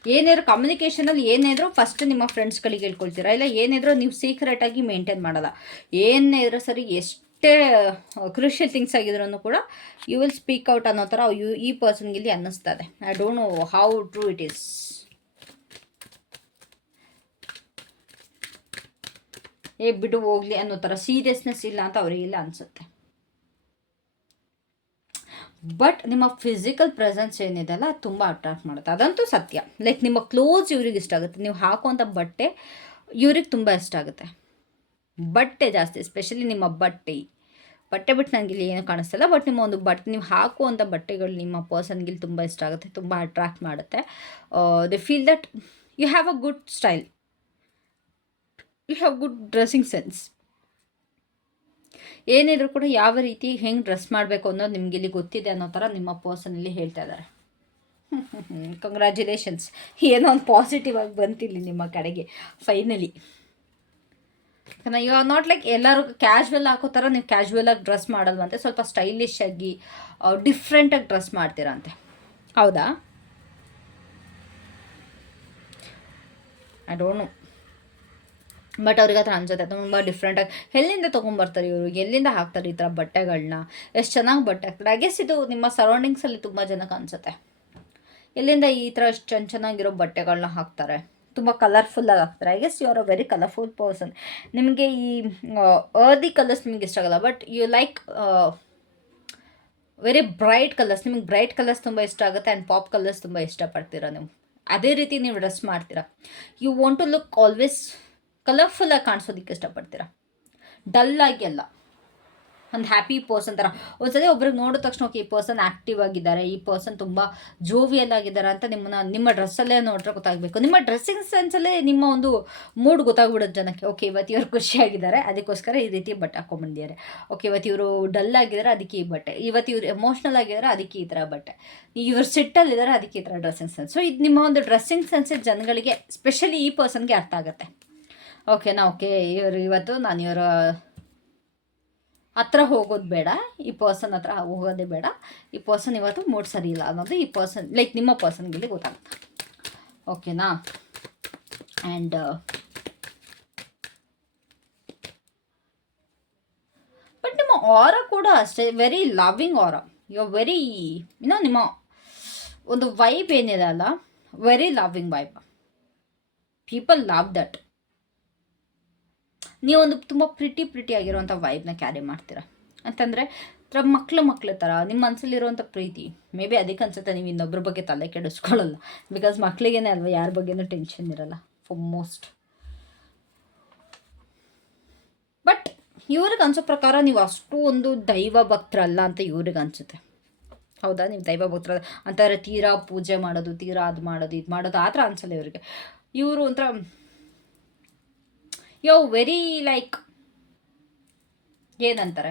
ಏನಿದ್ರು ಕಮ್ಯುನಿಕೇಷನಲ್ಲಿ ಏನಿದ್ರು ಫಸ್ಟ್ ನಿಮ್ಮ ಫ್ರೆಂಡ್ಸ್ಗಳಿಗೆ ಹೇಳ್ಕೊಳ್ತೀರಾ, ಇಲ್ಲ ಏನಿದ್ರು ನೀವು ಸೀಕ್ರೆಟಾಗಿ ಮೇಂಟೈನ್ ಮಾಡಲ್ಲ. ಏನಿದ್ರು ಸರಿ, ಎಷ್ಟೇ ಕ್ರೂಷಿಯಲ್ ಥಿಂಗ್ಸ್ ಆಗಿದ್ರು ಕೂಡ ಯು ವಿಲ್ ಸ್ಪೀಕ್ ಔಟ್ ಅನ್ನೋ ಥರ ಈ ಪರ್ಸನ್ಗೆ ಇಲ್ಲಿ ಅನ್ನಿಸ್ತದೆ. I don't know how true it is. ಬಿಡು ಹೋಗ್ಲಿ ಅನ್ನೋ ಥರ ಸೀರಿಯಸ್ನೆಸ್ ಇಲ್ಲ ಅಂತ ಅವರಿಗೆ ಇಲ್ಲ ಅನಿಸುತ್ತೆ. ಬಟ್ ನಿಮ್ಮ ಫಿಸಿಕಲ್ ಪ್ರೆಸೆನ್ಸ್ ಏನಿದೆ ಅಲ್ಲ ಅದು ತುಂಬ ಅಟ್ರಾಕ್ಟ್ ಮಾಡುತ್ತೆ, ಅದಂತೂ ಸತ್ಯ. ಲೈಕ್ ನಿಮ್ಮ ಕ್ಲೋತ್ಸ್ ಇವ್ರಿಗೆ ಇಷ್ಟ ಆಗುತ್ತೆ, ನೀವು ಹಾಕುವಂಥ ಬಟ್ಟೆ ಇವ್ರಿಗೆ ತುಂಬ ಇಷ್ಟ ಆಗುತ್ತೆ. ಬಟ್ಟೆ ಜಾಸ್ತಿ, ಎಸ್ಪೆಷಲಿ ನಿಮ್ಮ ಬಟ್ಟೆ ಬಿಟ್ಟು ನನಗೆ ಇಲ್ಲಿ ಏನೂ ಕಾಣಿಸ್ತಲ್ಲ. ಬಟ್ ನಿಮ್ಮ ಒಂದು ನೀವು ಹಾಕುವಂಥ ಬಟ್ಟೆಗಳು ನಿಮ್ಮ ಪರ್ಸನ್ಗಿಲ್ಲಿ ತುಂಬ ಇಷ್ಟ ಆಗುತ್ತೆ, ತುಂಬ ಅಟ್ರಾಕ್ಟ್ ಮಾಡುತ್ತೆ. They feel that you have a good style, you have good dressing sense. ಏನಿದ್ರು ಕೂಡ ಯಾವ ರೀತಿ ಹೆಂಗೆ ಡ್ರೆಸ್ ಮಾಡಬೇಕು ಅನ್ನೋದು ನಿಮ್ಗೆ ಇಲ್ಲಿ ಗೊತ್ತಿದೆ ಅನ್ನೋ ಥರ ನಿಮ್ಮ ಪರ್ಸನಲ್ಲಿ ಹೇಳ್ತಾ ಇದ್ದಾರೆ. ಕಂಗ್ರ್ಯಾಚುಲೇಷನ್ಸ್, ಏನೋ ಒಂದು ಪಾಸಿಟಿವ್ ಆಗಿ ಬಂತಿಲ್ಲಿ ನಿಮ್ಮ ಕಡೆಗೆ finally. You are not like ಎಲ್ಲರೂ ಕ್ಯಾಶುವಲ್ ಹಾಕೋ ಥರ ನೀವು ಕ್ಯಾಶುವಲಾಗಿ ಡ್ರೆಸ್ ಮಾಡಲ್ವಂತೆ, ಸ್ವಲ್ಪ ಸ್ಟೈಲಿಶ್ ಆಗಿ ಡಿಫ್ರೆಂಟಾಗಿ ಡ್ರೆಸ್ ಮಾಡ್ತೀರಂತೆ. ಹೌದಾ? ಐ ಡೋಂಟ್ ನೋ, ಬಟ್ ಅವ್ರಿಗೆ ಹತ್ರ ಅನ್ಸುತ್ತೆ ತುಂಬ ಡಿಫ್ರೆಂಟಾಗಿ. ಎಲ್ಲಿಂದ ತೊಗೊಂಬರ್ತಾರೆ ಇವರು, ಎಲ್ಲಿಂದ ಹಾಕ್ತಾರೆ ಈ ಥರ ಬಟ್ಟೆಗಳನ್ನ, ಎಷ್ಟು ಚೆನ್ನಾಗಿ ಬಟ್ಟೆ ಹಾಕ್ತಾರೆ. ಐ ಗೆಸ್ ಇದು ನಿಮ್ಮ ಸರೌಂಡಿಂಗ್ಸಲ್ಲಿ ತುಂಬ ಜನಕ್ಕೆ ಅನಿಸುತ್ತೆ, ಎಲ್ಲಿಂದ ಈ ಥರ ಎಷ್ಟು ಚೆನ್ನಾಗಿರೋ ಬಟ್ಟೆಗಳನ್ನ ಹಾಕ್ತಾರೆ, ತುಂಬ ಕಲರ್ಫುಲ್ಲಾಗಿ ಹಾಕ್ತಾರೆ. I guess you are a very colourful person. ನಿಮಗೆ ಈ ಅರ್ದಿ ಕಲರ್ಸ್ ನಿಮಗೆ ಇಷ್ಟ ಆಗಲ್ಲ, but you like very bright colours. ನಿಮಗೆ ಬ್ರೈಟ್ ಕಲರ್ಸ್ ತುಂಬ ಇಷ್ಟ ಆಗುತ್ತೆ ಆ್ಯಂಡ್ ಪಾಪ್ ಕಲರ್ಸ್ ತುಂಬ ಇಷ್ಟಪಡ್ತೀರಾ ನೀವು. ಅದೇ ರೀತಿ ನೀವು ಡ್ರೆಸ್ ಮಾಡ್ತೀರಾ. You want to look always ಕಲರ್ಫುಲ್ಲಾಗಿ ಕಾಣಿಸೋದಕ್ಕೆ ಇಷ್ಟಪಡ್ತೀರಾ, ಡಲ್ಲಾಗಿ ಅಲ್ಲ. ಒಂದು ಹ್ಯಾಪಿ ಪರ್ಸನ್ ಥರ. ಒಂದ್ಸತಿ ಒಬ್ರಿಗೆ ನೋಡಿದ ತಕ್ಷಣ ಓಕೆ ಈ ಪರ್ಸನ್ ಆ್ಯಕ್ಟಿವ್ ಆಗಿದ್ದಾರೆ, ಈ ಪರ್ಸನ್ ತುಂಬ ಜೋವಿಯಲ್ ಆಗಿದ್ದಾರೆ ಅಂತ ನಿಮ್ಮ ಡ್ರೆಸ್ಸಲ್ಲೇ ನೋಡ್ರೆ ಗೊತ್ತಾಗಬೇಕು. ನಿಮ್ಮ ಡ್ರೆಸ್ಸಿಂಗ್ ಸೆನ್ಸಲ್ಲೇ ನಿಮ್ಮ ಒಂದು ಮೂಡ್ ಗೊತ್ತಾಗ್ಬಿಡೋದು ಜನಕ್ಕೆ. ಓಕೆ ಇವತ್ತು ಇವರು ಖುಷಿಯಾಗಿದ್ದಾರೆ, ಅದಕ್ಕೋಸ್ಕರ ಈ ರೀತಿ ಬಟ್ಟೆ ಹಾಕೊಂಡ್ಬಂದಿದ್ದಾರೆ. ಓಕೆ ಇವತ್ತು ಇವರು ಡಲ್ ಆಗಿದ್ದಾರೆ, ಅದಕ್ಕೆ ಈ ಬಟ್ಟೆ. ಇವತ್ತು ಇವರು ಎಮೋಷ್ನಲ್ ಆಗಿದ್ದಾರೆ, ಅದಕ್ಕೆ ಈ ಥರ ಬಟ್ಟೆ. ಇವರು ಸಿಟ್ಟಲ್ಲಿದ್ದಾರೆ, ಅದಕ್ಕೆ ಈ ಥರ ಡ್ರೆಸ್ಸಿಂಗ್ ಸೆನ್ಸ್. ಸೊ ಇದು ನಿಮ್ಮ ಒಂದು ಡ್ರೆಸ್ಸಿಂಗ್ ಸೆನ್ಸ್ ಜನಗಳಿಗೆ, ಸ್ಪೆಷಲಿ ಈ ಪರ್ಸನ್ಗೆ ಅರ್ಥ ಆಗುತ್ತೆ. ಓಕೆನಾ? ಓಕೆ ಇವತ್ತು ನಾನು ಇವರ ಹತ್ರ ಹೋಗೋದು ಬೇಡ, ಈ ಪರ್ಸನ್ ಹತ್ರ ಹೋಗೋದೇ ಬೇಡ, ಈ ಪರ್ಸನ್ ಇವತ್ತು ಮೂಡ್ ಸರಿ ಇಲ್ಲ ಅನ್ನೋದು ಈ ಪರ್ಸನ್ ಲೈಕ್ ನಿಮ್ಮ ಪರ್ಸನ್ಗೆ ಗೊತ್ತಾಗುತ್ತೆ. ಓಕೆನಾ? ಆ್ಯಂಡ್ ಬಟ್ ನಿಮ್ಮ ಆರ ಕೂಡ ಅಷ್ಟೇ ವೆರಿ ಲವಿಂಗ್ ಆರ. ಯು ಆರ್ ವೆರಿ ನಿಮ್ಮ ಒಂದು ವೈಬ್ ಏನಿದೆ ಅಲ್ಲ, very loving vibe. People love that. ನೀವೊಂದು ತುಂಬ ಪ್ರಿಟಿ ಆಗಿರುವಂಥ ವೈಬ್ನ ಕ್ಯಾರಿ ಮಾಡ್ತೀರಾ ಅಂತಂದರೆ ಮಕ್ಳು ಥರ ನಿಮ್ಮ ಮನಸ್ಸಲ್ಲಿರುವಂಥ ಪ್ರೀತಿ. ಮೇ ಬಿ ಅದಕ್ಕೆ ಅನ್ಸುತ್ತೆ ನೀವು ಇನ್ನೊಬ್ಬರ ಬಗ್ಗೆ ತಲೆ ಕೆಡಿಸ್ಕೊಳ್ಳಲ್ಲ. ಬಿಕಾಸ್ ಮಕ್ಳಿಗೇನೆ ಅಲ್ವಾ, ಯಾರ ಬಗ್ಗೆನೂ ಟೆನ್ಷನ್ ಇರಲ್ಲ ಫಾರ್ ಮೋಸ್ಟ್. ಬಟ್ ಇವ್ರಿಗೆ ಅನ್ಸೋ ಪ್ರಕಾರ ನೀವು ಅಷ್ಟು ಒಂದು ದೈವ ಭಕ್ತರಲ್ಲ ಅಂತ ಇವ್ರಿಗೆ ಅನಿಸುತ್ತೆ. ಹೌದಾ? ನೀವು ದೈವ ಭಕ್ತರ ಅಂತಾರೆ, ತೀರಾ ಪೂಜೆ ಮಾಡೋದು, ತೀರಾ ಅದು ಮಾಡೋದು, ಇದು ಮಾಡೋದು ಆ ಥರ ಅನ್ಸಲ್ಲ ಇವ್ರಿಗೆ. ಇವರು ಒಂಥರ ವೆರಿ ಲೈಕ್ ಏನಂತಾರೆ,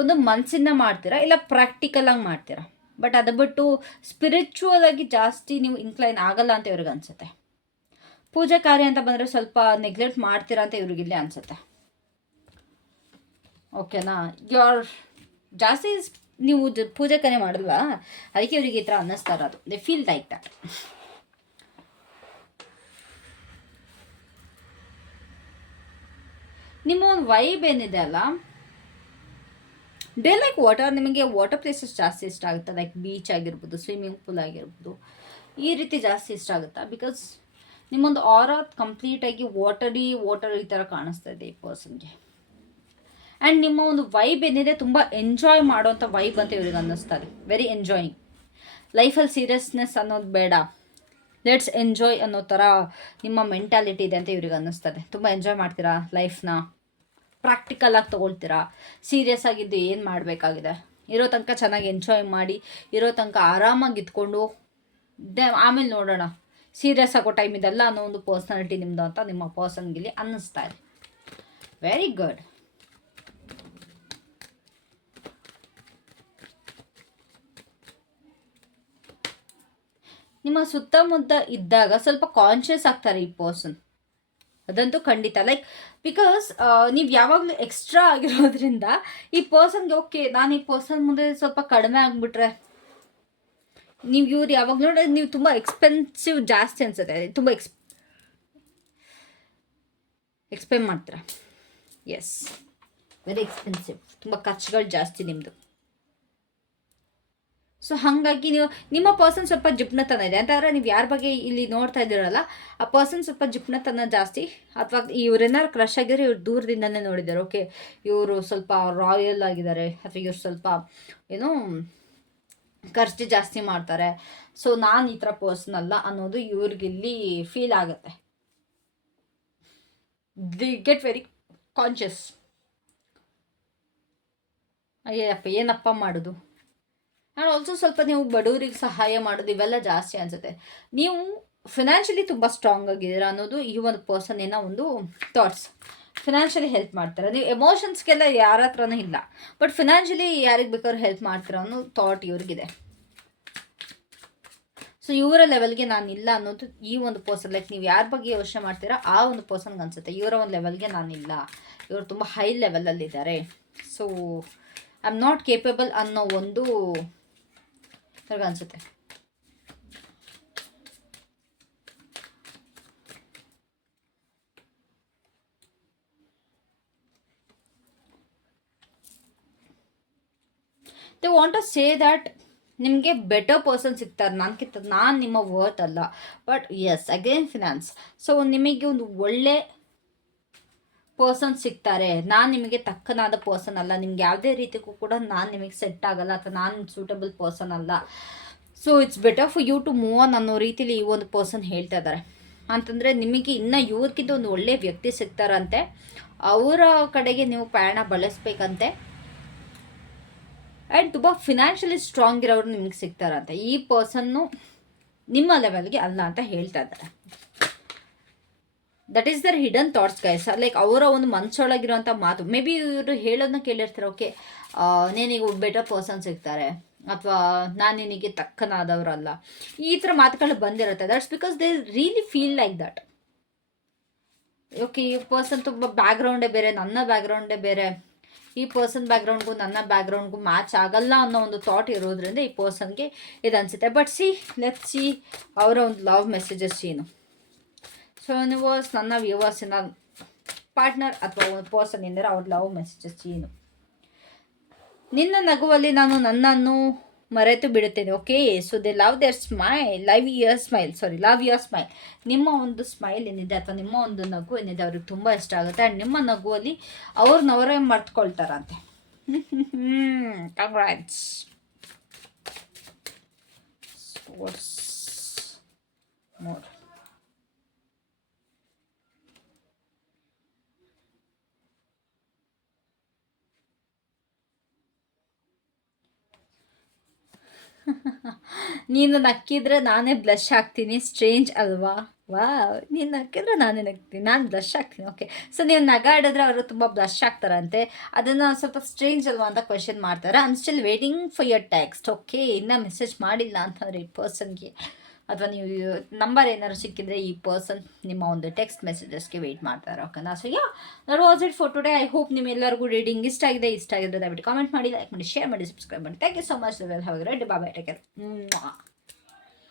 ಒಂದು ಮನಸ್ಸಿಂದ ಮಾಡ್ತೀರಾ ಇಲ್ಲ ಪ್ರಾಕ್ಟಿಕಲ್ ಆಗಿ ಮಾಡ್ತೀರಾ. ಬಟ್ ಅದು ಬಿಟ್ಟು ಸ್ಪಿರಿಚುವಲ್ ಆಗಿ ಜಾಸ್ತಿ ನೀವು ಇನ್ಕ್ಲೈನ್ ಆಗಲ್ಲ ಅಂತ ಇವ್ರಿಗೆ ಅನ್ಸುತ್ತೆ. ಪೂಜೆ ಕಾರ್ಯ ಅಂತ ಬಂದರೆ ಸ್ವಲ್ಪ ನೆಗ್ಲೆಕ್ಟ್ ಮಾಡ್ತೀರಾ ಅಂತ ಇವ್ರಿಗಿಲ್ಲೇ ಅನ್ಸುತ್ತೆ. ಓಕೆನಾ? ಜಾಸ್ತಿ ನೀವು ಪೂಜೆ ಕಾರ್ಯ ಮಾಡಲ್ವಾ, ಅದಕ್ಕೆ ಇವ್ರಿಗೆ ಈ ಥರ ಅನ್ನಿಸ್ತಾ ಇರೋದು. They feel like that. ನಿಮ್ಮ ಒಂದು ವೈಬ್ ಏನಿದೆ ಅಲ್ಲ, ಡೇ ಲೈಕ್ ವಾಟರ್. ನಿಮಗೆ ವಾಟರ್ ಪ್ಲೇಸಸ್ ಜಾಸ್ತಿ ಇಷ್ಟ ಆಗುತ್ತೆ, ಲೈಕ್ ಬೀಚ್ ಆಗಿರ್ಬೋದು, ಸ್ವಿಮ್ಮಿಂಗ್ ಪೂಲ್ ಆಗಿರ್ಬೋದು, ಈ ರೀತಿ ಜಾಸ್ತಿ ಇಷ್ಟ ಆಗುತ್ತಾ. ಬಿಕಾಸ್ ನಿಮ್ಮೊಂದು ಆರಾ ಕಂಪ್ಲೀಟಾಗಿ ವಾಟರ್ ಈ ಥರ ಕಾಣಿಸ್ತಾ ಇದೆ ಈ ಪರ್ಸನ್ಗೆ. ಆ್ಯಂಡ್ ನಿಮ್ಮ ಒಂದು ವೈಬ್ ಏನಿದೆ ತುಂಬ ಎಂಜಾಯ್ ಮಾಡೋವಂಥ ವೈಬ್ ಅಂತ ಇವ್ರಿಗೆ ಅನ್ನಿಸ್ತಾರೆ. Very enjoying. ಲೈಫಲ್ಲಿ ಸೀರಿಯಸ್ನೆಸ್ ಅನ್ನೋದು ಬೇಡ, ಲೆಟ್ಸ್ ಎಂಜಾಯ್ ಅನ್ನೋ ಥರ ನಿಮ್ಮ ಮೆಂಟಾಲಿಟಿ ಇದೆ ಅಂತ ಇವ್ರಿಗೆ ಅನ್ನಿಸ್ತದೆ. ತುಂಬ ಎಂಜಾಯ್ ಮಾಡ್ತೀರಾ ಲೈಫ್ನ, ಪ್ರಾಕ್ಟಿಕಲಾಗಿ ತೊಗೊಳ್ತೀರಾ. ಸೀರಿಯಸ್ ಆಗಿದ್ದು ಏನು ಮಾಡಬೇಕಾಗಿದೆ, ಇರೋ ತನಕ ಚೆನ್ನಾಗಿ ಎಂಜಾಯ್ ಮಾಡಿ, ಇರೋ ತನಕ ಆರಾಮಾಗಿ ಇದ್ಕೊಂಡು ಆಮೇಲೆ ನೋಡೋಣ, ಸೀರಿಯಸ್ ಆಗೋ ಟೈಮ್ ಇದೆಲ್ಲ ಅನ್ನೋ ಒಂದು ಪರ್ಸ್ನಾಲಿಟಿ ನಿಮ್ಮದು ಅಂತ ನಿಮ್ಮ ಪರ್ಸನ್ಗಿಲ್ಲಿ ಅನ್ನಿಸ್ತಾ ಇದೆ. Very good. ನಿಮ್ಮ ಸುತ್ತಮುತ್ತ ಇದ್ದಾಗ ಸ್ವಲ್ಪ ಕಾನ್ಷಿಯಸ್ ಆಗ್ತಾರೆ ಈ ಪರ್ಸನ್, ಅದಂತೂ ಖಂಡಿತ. ಲೈಕ್ ಬಿಕಾಸ್ ನೀವು ಯಾವಾಗಲೂ ಎಕ್ಸ್ಟ್ರಾ ಆಗಿರೋದ್ರಿಂದ ಈ ಪರ್ಸನ್ಗೆ ಓಕೆ ನಾನು ಈ ಪರ್ಸನ್ ಮುಂದೆ ಸ್ವಲ್ಪ ಕಡಿಮೆ ಆಗಿಬಿಟ್ರೆ, ನೀವು ಇವ್ರು ಯಾವಾಗಲೂ ನೋಡಿ ನೀವು ತುಂಬ ಎಕ್ಸ್ಪೆನ್ಸಿವ್ ಜಾಸ್ತಿ ಅನ್ಸುತ್ತೆ, ತುಂಬ ಎಕ್ಸ್ಪೆಕ್ಟ್ ಮಾಡ್ತೀರಾ. ಎಸ್, ವೆರಿ ಎಕ್ಸ್ಪೆನ್ಸಿವ್, ತುಂಬ ಖರ್ಚುಗಳು ಜಾಸ್ತಿ ನಿಮ್ಮದು. ಸೊ ಹಾಗಾಗಿ ನಿಮ್ಮ ಪರ್ಸನ್ ಸ್ವಲ್ಪ ಜಿಪ್ನತನ ಇದೆ ಅಂತಂದರೆ ನೀವು ಯಾರ ಬಗ್ಗೆ ಇಲ್ಲಿ ನೋಡ್ತಾ ಇದ್ದೀರಲ್ಲ ಆ ಪರ್ಸನ್ ಸ್ವಲ್ಪ ಜಿಪ್ನತನ ಜಾಸ್ತಿ. ಅಥವಾ ಇವ್ರೇನಾರು ಕ್ರಶ್ ಆಗಿದ್ರೆ ಇವ್ರು ದೂರದಿಂದನೇ ನೋಡಿದ್ದಾರೆ. ಓಕೆ ಇವರು ಸ್ವಲ್ಪ ರಾಯಲ್ ಆಗಿದ್ದಾರೆ, ಅಥವಾ ಇವ್ರು ಸ್ವಲ್ಪ ಏನೋ ಖರ್ಚು ಜಾಸ್ತಿ ಮಾಡ್ತಾರೆ. ಸೊ ನಾನು ಈ ಥರ ಪರ್ಸನ್ ಅಲ್ಲ ಅನ್ನೋದು ಇವ್ರಿಗಿಲ್ಲಿ ಫೀಲ್ ಆಗುತ್ತೆ. The get very conscious. Ayyappa ಏನಪ್ಪ ಮಾಡೋದು. ಆ್ಯಂಡ್ ಆಲ್ಸೋ ಸ್ವಲ್ಪ ನೀವು ಬಡವರಿಗೆ ಸಹಾಯ ಮಾಡೋದು ಇವೆಲ್ಲ ಜಾಸ್ತಿ ಅನಿಸುತ್ತೆ. ನೀವು ಫಿನಾನ್ಷಿಯಲಿ ತುಂಬ ಸ್ಟ್ರಾಂಗ್ ಆಗಿದ್ದೀರಾ ಅನ್ನೋದು ಈ ಒಂದು ಪರ್ಸನ್ನಿನ ಒಂದು ಥಾಟ್ಸ್. ಫಿನಾನ್ಷಿಯಲಿ ಹೆಲ್ಪ್ ಮಾಡ್ತಾರೆ, ನೀವು ಎಮೋಷನ್ಸ್ಗೆಲ್ಲ ಯಾರ ಹತ್ರನೂ ಇಲ್ಲ, ಬಟ್ ಫಿನಾನ್ಷಿಯಲಿ ಯಾರಿಗೆ ಬೇಕಾದ್ರೂ ಹೆಲ್ಪ್ ಮಾಡ್ತೀರ ಅನ್ನೋ ಥಾಟ್ ಇವ್ರಿಗಿದೆ. ಸೊ ಇವರ ಲೆವೆಲ್ಗೆ ನಾನಿಲ್ಲ ಅನ್ನೋದು ಈ ಒಂದು ಪರ್ಸನ್, ಲೈಕ್ ನೀವು ಯಾರ ಬಗ್ಗೆ ಯೋಚನೆ ಮಾಡ್ತೀರಾ ಆ ಒಂದು ಪರ್ಸನ್ಗೆ ಅನಿಸುತ್ತೆ ಇವರ ಒಂದು ಲೆವೆಲ್ಗೆ ನಾನಿಲ್ಲ, ಇವರು ತುಂಬ ಹೈ ಲೆವೆಲಲ್ಲಿದ್ದಾರೆ. So I am not capable ಅನ್ನೋ ಒಂದು ಅನಿಸುತ್ತೆ. They want to say that ನಿಮಗೆ ಬೆಟರ್ ಪರ್ಸನ್ ಸಿಗ್ತಾರೆ ನಾನು ನಿಮ್ಮ ವರ್ತ್ ಅಲ್ಲ. But as again finance. So ನಿಮಗೆ ಒಂದು ಒಳ್ಳೆ ಪರ್ಸನ್ ಸಿಗ್ತಾರೆ, ನಾನು ನಿಮಗೆ ತಕ್ಕನಾದ ಪರ್ಸನ್ ಅಲ್ಲ, ನಿಮ್ಗೆ ಯಾವುದೇ ರೀತಿಗೂ ಕೂಡ ನಾನು ನಿಮಗೆ ಸೆಟ್ ಆಗಲ್ಲ ಅಥವಾ ನಾನು ಸೂಟಬಲ್ ಪರ್ಸನ್ ಅಲ್ಲ. So it's better for you to move on ಅನ್ನೋ ರೀತಿಲಿ ಈ ಒಂದು ಪರ್ಸನ್ ಹೇಳ್ತಾ ಇದ್ದಾರೆ. ಅಂತಂದರೆ ನಿಮಗೆ ಇನ್ನೂ ಇವ್ರಿಗಿಂತ ಒಂದು ಒಳ್ಳೆಯ ವ್ಯಕ್ತಿ ಸಿಗ್ತಾರಂತೆ, ಅವರ ಕಡೆಗೆ ನೀವು ಪ್ರಯಾಣ ಬಳಸ್ಬೇಕಂತೆ. ಆ್ಯಂಡ್ ತುಂಬ ಫಿನಾನ್ಷಿಯಲಿ ಸ್ಟ್ರಾಂಗ್ ಇರೋರು ನಿಮಗೆ ಸಿಗ್ತಾರಂತೆ. ಈ ಪರ್ಸನ್ನು ನಿಮ್ಮ ಲೆವೆಲ್ಗೆ ಅಲ್ಲ ಅಂತ ಹೇಳ್ತಾ ಇದ್ದಾರೆ. That is their hidden thoughts guys. Like ಅವರ ಒಂದು ಮನಸ್ಸೊಳಗಿರುವಂಥ ಮಾತು, ಮೇ ಬಿ ಇವರು ಹೇಳೋದನ್ನ ಕೇಳಿರ್ತಾರೆ, ಓಕೆ ನೀನೀಗ ಬೆಟರ್ ಪರ್ಸನ್ ಸಿಗ್ತಾರೆ, ಅಥವಾ ನಾನು ನಿನಗೆ ತಕ್ಕನಾದವರಲ್ಲ, ಈ ಥರ ಮಾತುಗಳು ಬಂದಿರುತ್ತೆ. That's because they really feel like that. Okay, ಈ ಪರ್ಸನ್ ತುಂಬ ಬ್ಯಾಕ್ಗ್ರೌಂಡೇ ಬೇರೆ, ನನ್ನ ಬ್ಯಾಕ್ಗ್ರೌಂಡೇ ಬೇರೆ, ಈ ಪರ್ಸನ್ ಬ್ಯಾಕ್ಗ್ರೌಂಡ್ಗೂ ನನ್ನ ಬ್ಯಾಕ್ಗ್ರೌಂಡ್ಗೂ ಮ್ಯಾಚ್ ಆಗಲ್ಲ ಅನ್ನೋ ಒಂದು ಥಾಟ್ ಇರೋದ್ರಿಂದ ಈ ಪರ್ಸನ್ಗೆ ಇದು ಅನಿಸುತ್ತೆ. ಬಟ್ ಲೆಟ್ಸ್ ಸಿ ಅವರ ಒಂದು ಲವ್ ಮೆಸೇಜಸ್ ಏನು. ಸೊ ಯೂನಿವರ್ಸ್, ನನ್ನ ವ್ಯೂವರ್ಸಿನ ಪಾರ್ಟ್ನರ್ ಅಥವಾ ಒಂದು ಪರ್ಸನ್ ಎಂದರೆ ಅವ್ರ ಲವ್ ಮೆಸೇಜಸ್ ಏನು. ನಿನ್ನ ನಗುವಲ್ಲಿ ನಾನು ನನ್ನನ್ನು ಮರೆತು ಬಿಡುತ್ತೇನೆ. Okay, so they love their smile, love your smile. ನಿಮ್ಮ ಒಂದು ಸ್ಮೈಲ್ ಏನಿದೆ ಅಥವಾ ನಿಮ್ಮ ಒಂದು ನಗು ಏನಿದೆ ಅವ್ರಿಗೆ ತುಂಬ ಇಷ್ಟ ಆಗುತ್ತೆ. ಆ್ಯಂಡ್ ನಿಮ್ಮ ನಗುವಲ್ಲಿ ಅವ್ರನ್ನವರೇ ಮರ್ತ್ಕೊಳ್ತಾರಂತೆ. ಕಂಗ್ರಾಟ್ಸ್. ಮೋರ್ ನೀನು ನಕ್ಕಿದ್ರೆ ನಾನೇ ಬ್ಲಶ್ ಆಗ್ತೀನಿ, ಸ್ಟ್ರೇಂಜ್ ಅಲ್ವಾ? ನೀನು ನಕ್ಕಿದ್ರೆ ನಾನೇ ನಗ್ತೀನಿ, ನಾನು ಬ್ಲಶ್ ಆಗ್ತೀನಿ. ಓಕೆ, ಸೊ ನೀವು ನಗಾಡಿದ್ರೆ ಅವರು ತುಂಬ ಬ್ಲಶ್ ಆಗ್ತಾರಂತೆ. ಅದನ್ನು ಸ್ವಲ್ಪ ಸ್ಟ್ರೇಂಜ್ ಅಲ್ವಾ ಅಂತ ಕ್ವೆಶನ್ ಮಾಡ್ತಾರೆ. I am still waiting for your text. Okay, ಇನ್ನೂ ಮೆಸೇಜ್ ಮಾಡಿಲ್ಲ ಅಂತಂದರೆ ಈ ಪರ್ಸನ್ಗೆ, ಅಥವಾ ನೀವು ನಂಬರ್ ಏನಾದ್ರು ಸಿಕ್ಕಿದ್ರೆ ಈ ಪರ್ಸನ್ ನಿಮ್ಮ ಒಂದು ಟೆಕ್ಸ್ಟ್ ಮೆಸೇಜಸ್ಗೆ ವೆಯ್ಟ್ ಮಾಡ್ತಾರೆ. ಓಕೆನಾ? So that was it for today. I hope ನಿಮ್ಮೆಲ್ಲರಿಗೂ ರೀಡಿಂಗ್ ಇಷ್ಟ ಆಗಿದ್ರೆ ದಯವಿಟ್ಟು ಕಾಮೆಂಟ್ ಮಾಡಿ, ಲೈಕ್ ಮಾಡಿ, ಶೇರ್ ಮಾಡಿ, ಸಬ್ಸ್ಕ್ರೈಬ್ ಮಾಡಿ. Thank you so much. Well have a great day. Bye, take care.